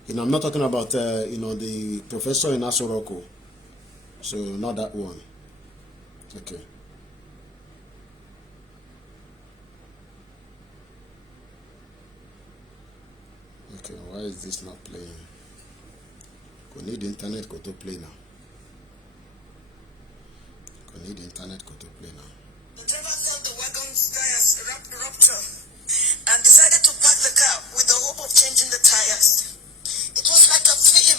You know, I'm not talking about, the professor in Asoroko. So, not that one. Okay. Okay, why is this not playing? We need the internet to play now. We need the internet to play now. The driver thought the wagon's tires rupture and decided to park the car with the hope of changing the tires. It was like a film.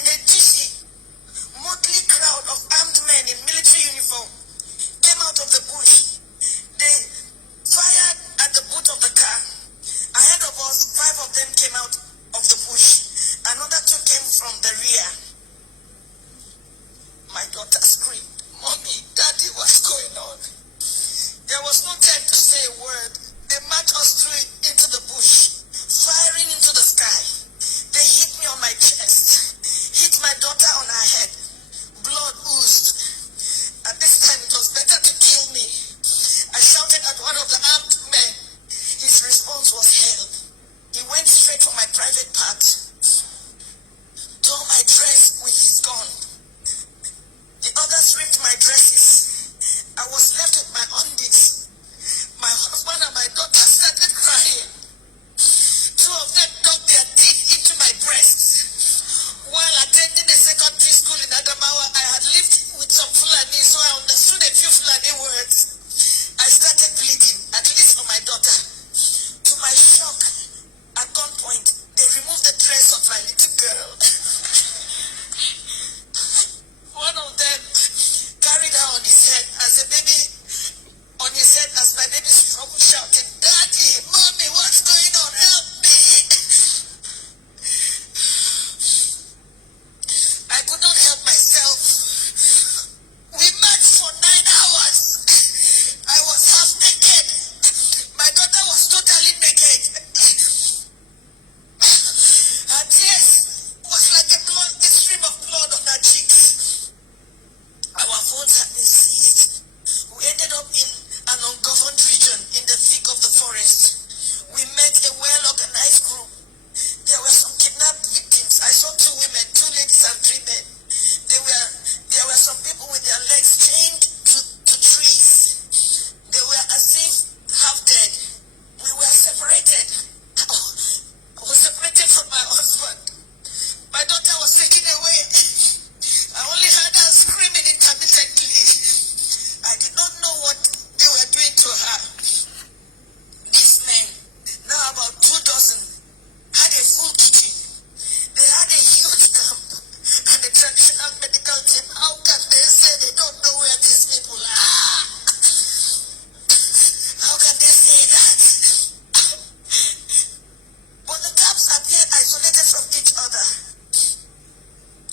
In a dizzy, motley crowd of armed men in military uniform came out of the bush. They fired at the boot of the car. Ahead of us, 5 of them came out of the bush. Another 2 came from the rear. My daughter screamed, "Mommy, Daddy, what's going on?" There was no time to say a word. They marched us through into the bush, firing women. There were some people with their legs chained to trees. They were as if half dead. We were separated. I was separated from my husband. My daughter was taken away. I only heard her screaming intermittently. I did not know what they were doing to her. These men, now about 2 dozen, had a full kitchen. They had a huge camp and a traditional medical team. How can they say they don't know where these people are? How can they say that? But the camps appeared isolated from each other.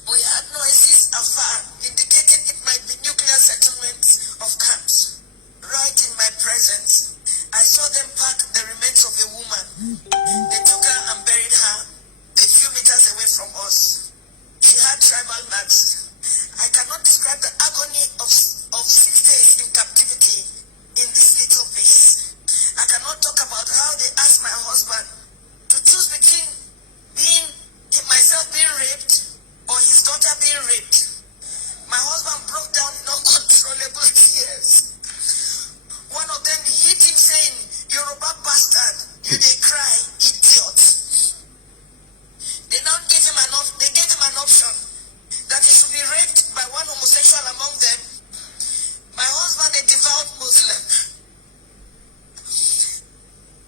We had noises afar, indicating it might be nuclear settlements of camps. Right in my presence, I saw them pack the remains of a woman. They took her and buried her a few meters away from us. She had tribal marks. I cannot describe the agony of 6 days in captivity in this little piece. I cannot talk about how they asked my husband to choose between myself being raped or his daughter being raped. My husband broke down in uncontrollable tears. One of them hit him saying, "Yoruba bastard, you dey cry, idiot." They now gave him an option that he should be raped by one homosexual among them. My husband, a devout Muslim.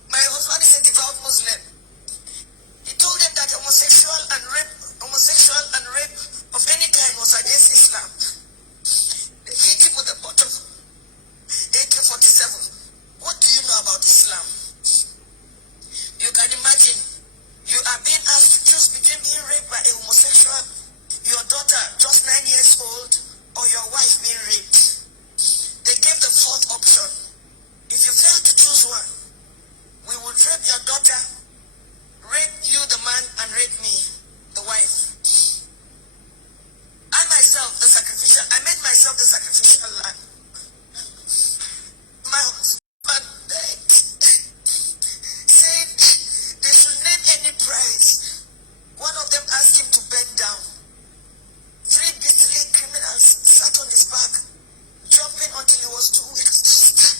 My husband is a devout Muslim. He told them that homosexual and rape of any kind was against Islam. They hit him with a butt of AK-47. What do you know about Islam? You can imagine, you are being asked to choose between being raped by a homosexual, your daughter just 9 years old, or your wife being raped. They gave the fourth option. If you fail to choose one, we will rape your daughter, rape you, the man, and rape me, the wife. I made myself the sacrificial lamb. My husband begged, said they should name any price. One of them asked him to bend down. 3 beastly criminals sat on his back, jumping until he was too weak to stand.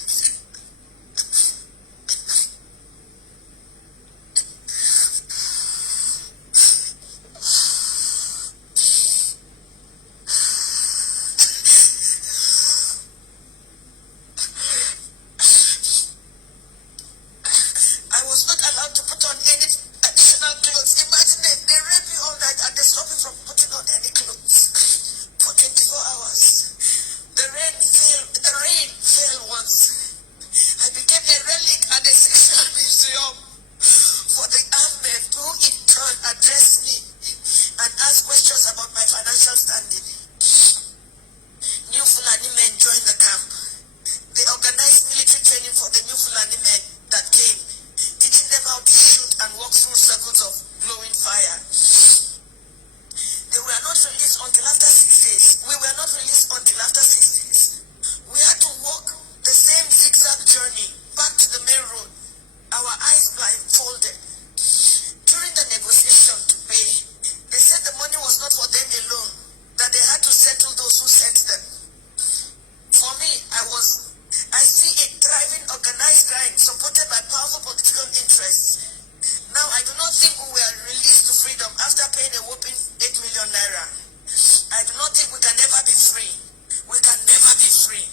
I was not allowed to put on any additional clothes. Imagine they rape you all night and they stop you from putting on any clothes for 24 hours. The rain fell once. I became a relic and a sexual museum for the armed men who in turn addressed me and asked questions about my financial standing. New Fulani men joined the camp. They organized military training for the new Fulani men that came, teaching them how to shoot and walk through circles of glowing fire. They were not released until after 6 days. We were not released until after 6 days. We had to walk the same zigzag journey back to the main road, our eyes blindfolded. During the negotiation to pay, they said the money was not for them alone, that they had to settle those who sent them. For me, I see a thriving organized crime supported by powerful political interests. Now, I do not think we were released to freedom after paying a whopping 8 million naira. I do not think we can ever be free. We can never be free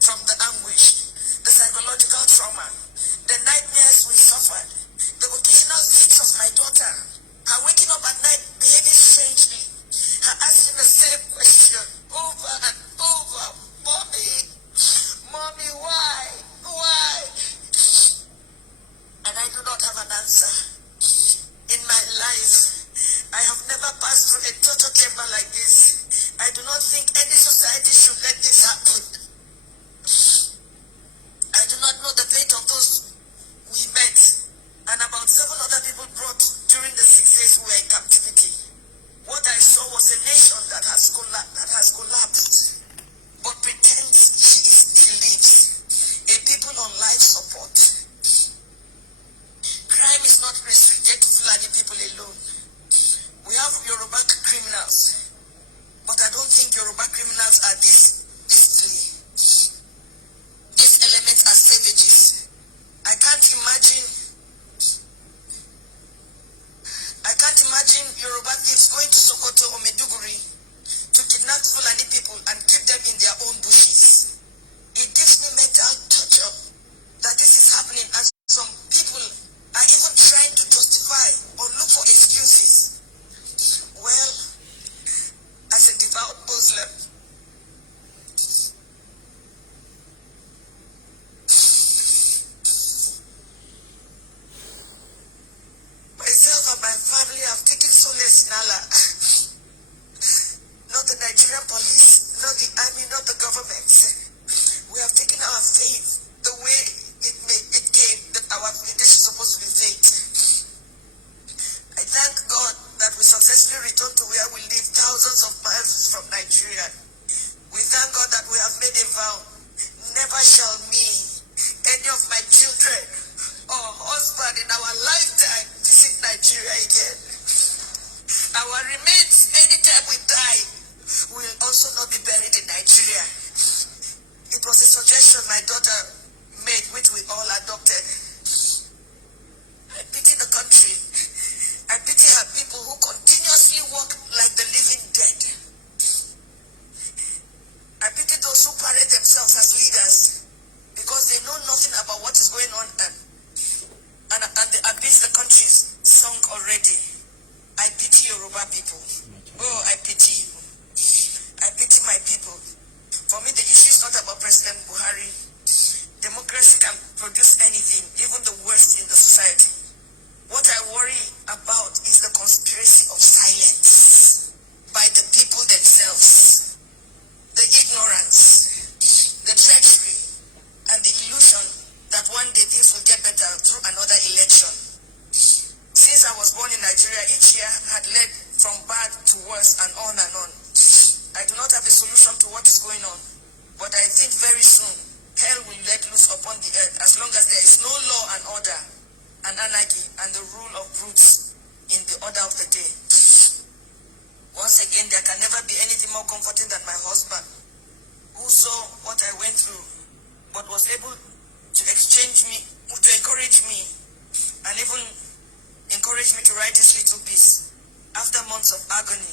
from the anguish, the psychological trauma, the nightmares we suffered, the occasional fits of my daughter, her waking up at night behaving strangely, her asking the same question over and over, Mommy, why? And I do not have an answer. In my life, I have never passed through a torture chamber like this. I do not think any society should let this happen. I do not know the fate of those we met and about 7 other people brought during the 6 days we were in captivity. What I saw was a nation that has collapsed, but pretends she lives. A people on life support. Crime is not restricted to Fulani people alone. We have Yoruba criminals. Yoruba criminals are this beastly. These elements are savages. I can't imagine Yoruba thieves going to Sokoto or Meduguri to kidnap Fulani people and keep them in their own bushes. It gives me mental torture that this is happening, and some people are even trying to justify or look for excuses. Well, as a devout Muslim, myself and my family have taken solace in Allah. Not the Nigerian police, not the army, not the government. We have taken our faith the way it came, that this is supposed to be faith. I thank God that we successfully returned to where we live, thousands of miles from Nigeria. We thank God that we have made a vow. Never shall me, any of my children or husband in our lifetime visit Nigeria again. Our remains, anytime we die, will also not be buried in Nigeria. It was a suggestion my daughter made, which we all adopted. I pity the country. I pity her people who continuously walk like the living dead. I pity those who parade themselves as leaders because they know nothing about what is going on and the abyss the country is sunk already. I pity Yoruba people. Oh, I pity you. I pity my people. For me, the issue is not about President Buhari. Democracy can produce anything, even the worst in the society. What I worry about is the conspiracy of silence by the people themselves. The ignorance, the treachery, and the illusion that one day things will get better through another election. Since I was born in Nigeria, each year had led from bad to worse and on and on. I do not have a solution to what is going on, but I think very soon hell will let loose upon the earth as long as there is no law and order and anarchy and the rule of brutes in the order of the day. Once again, there can never be anything more comforting than my husband, who saw what I went through, but was able to encourage me, and even encourage me to write this little piece after months of agony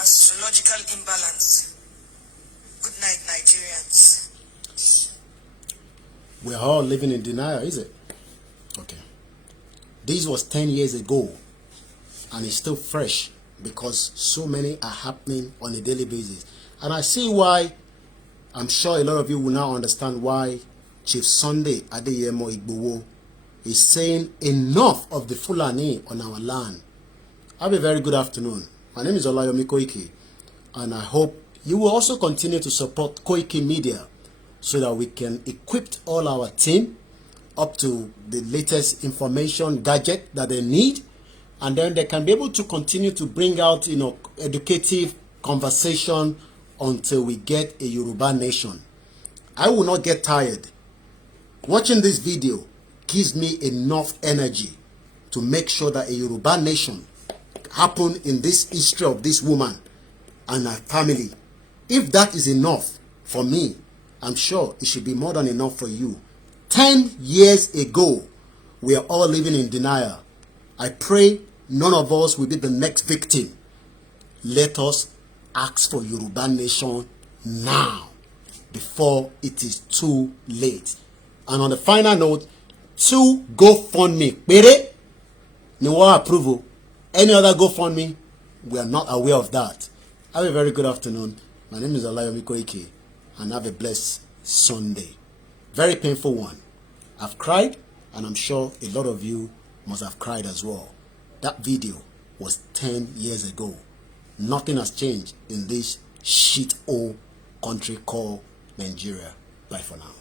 and sociological imbalance. Good night, Nigerians. We're all living in denial, is it? Okay. This was 10 years ago, and it's still fresh because so many are happening on a daily basis. And I see why. I'm sure a lot of you will now understand why Chief Sunday Adeyemo Igboho is saying enough of the Fulani on our land. Have a very good afternoon. My name is Olayomi Koiki, and I hope you will also continue to support Koiki Media so that we can equip all our team up to the latest information gadget that they need, and then they can be able to continue to bring out, educative conversation until we get a Yoruba nation. I will not get tired. Watching this video gives me enough energy to make sure that a Yoruba nation happen in this history of this woman and her family. If that is enough for me, I'm sure it should be more than enough for you. 10 years ago, we are all living in denial. I pray none of us will be the next victim. Let us ask for Yoruba nation now, before it is too late. And on the final note, 2 GoFundMe. Pere, no approval. Any other GoFundMe, we are not aware of that. Have a very good afternoon. My name is Olayomi Koiki, and have a blessed Sunday. Very painful one. I've cried, and I'm sure a lot of you must have cried as well. That video was 10 years ago. Nothing has changed in this shit-hole country called Nigeria. Bye for now.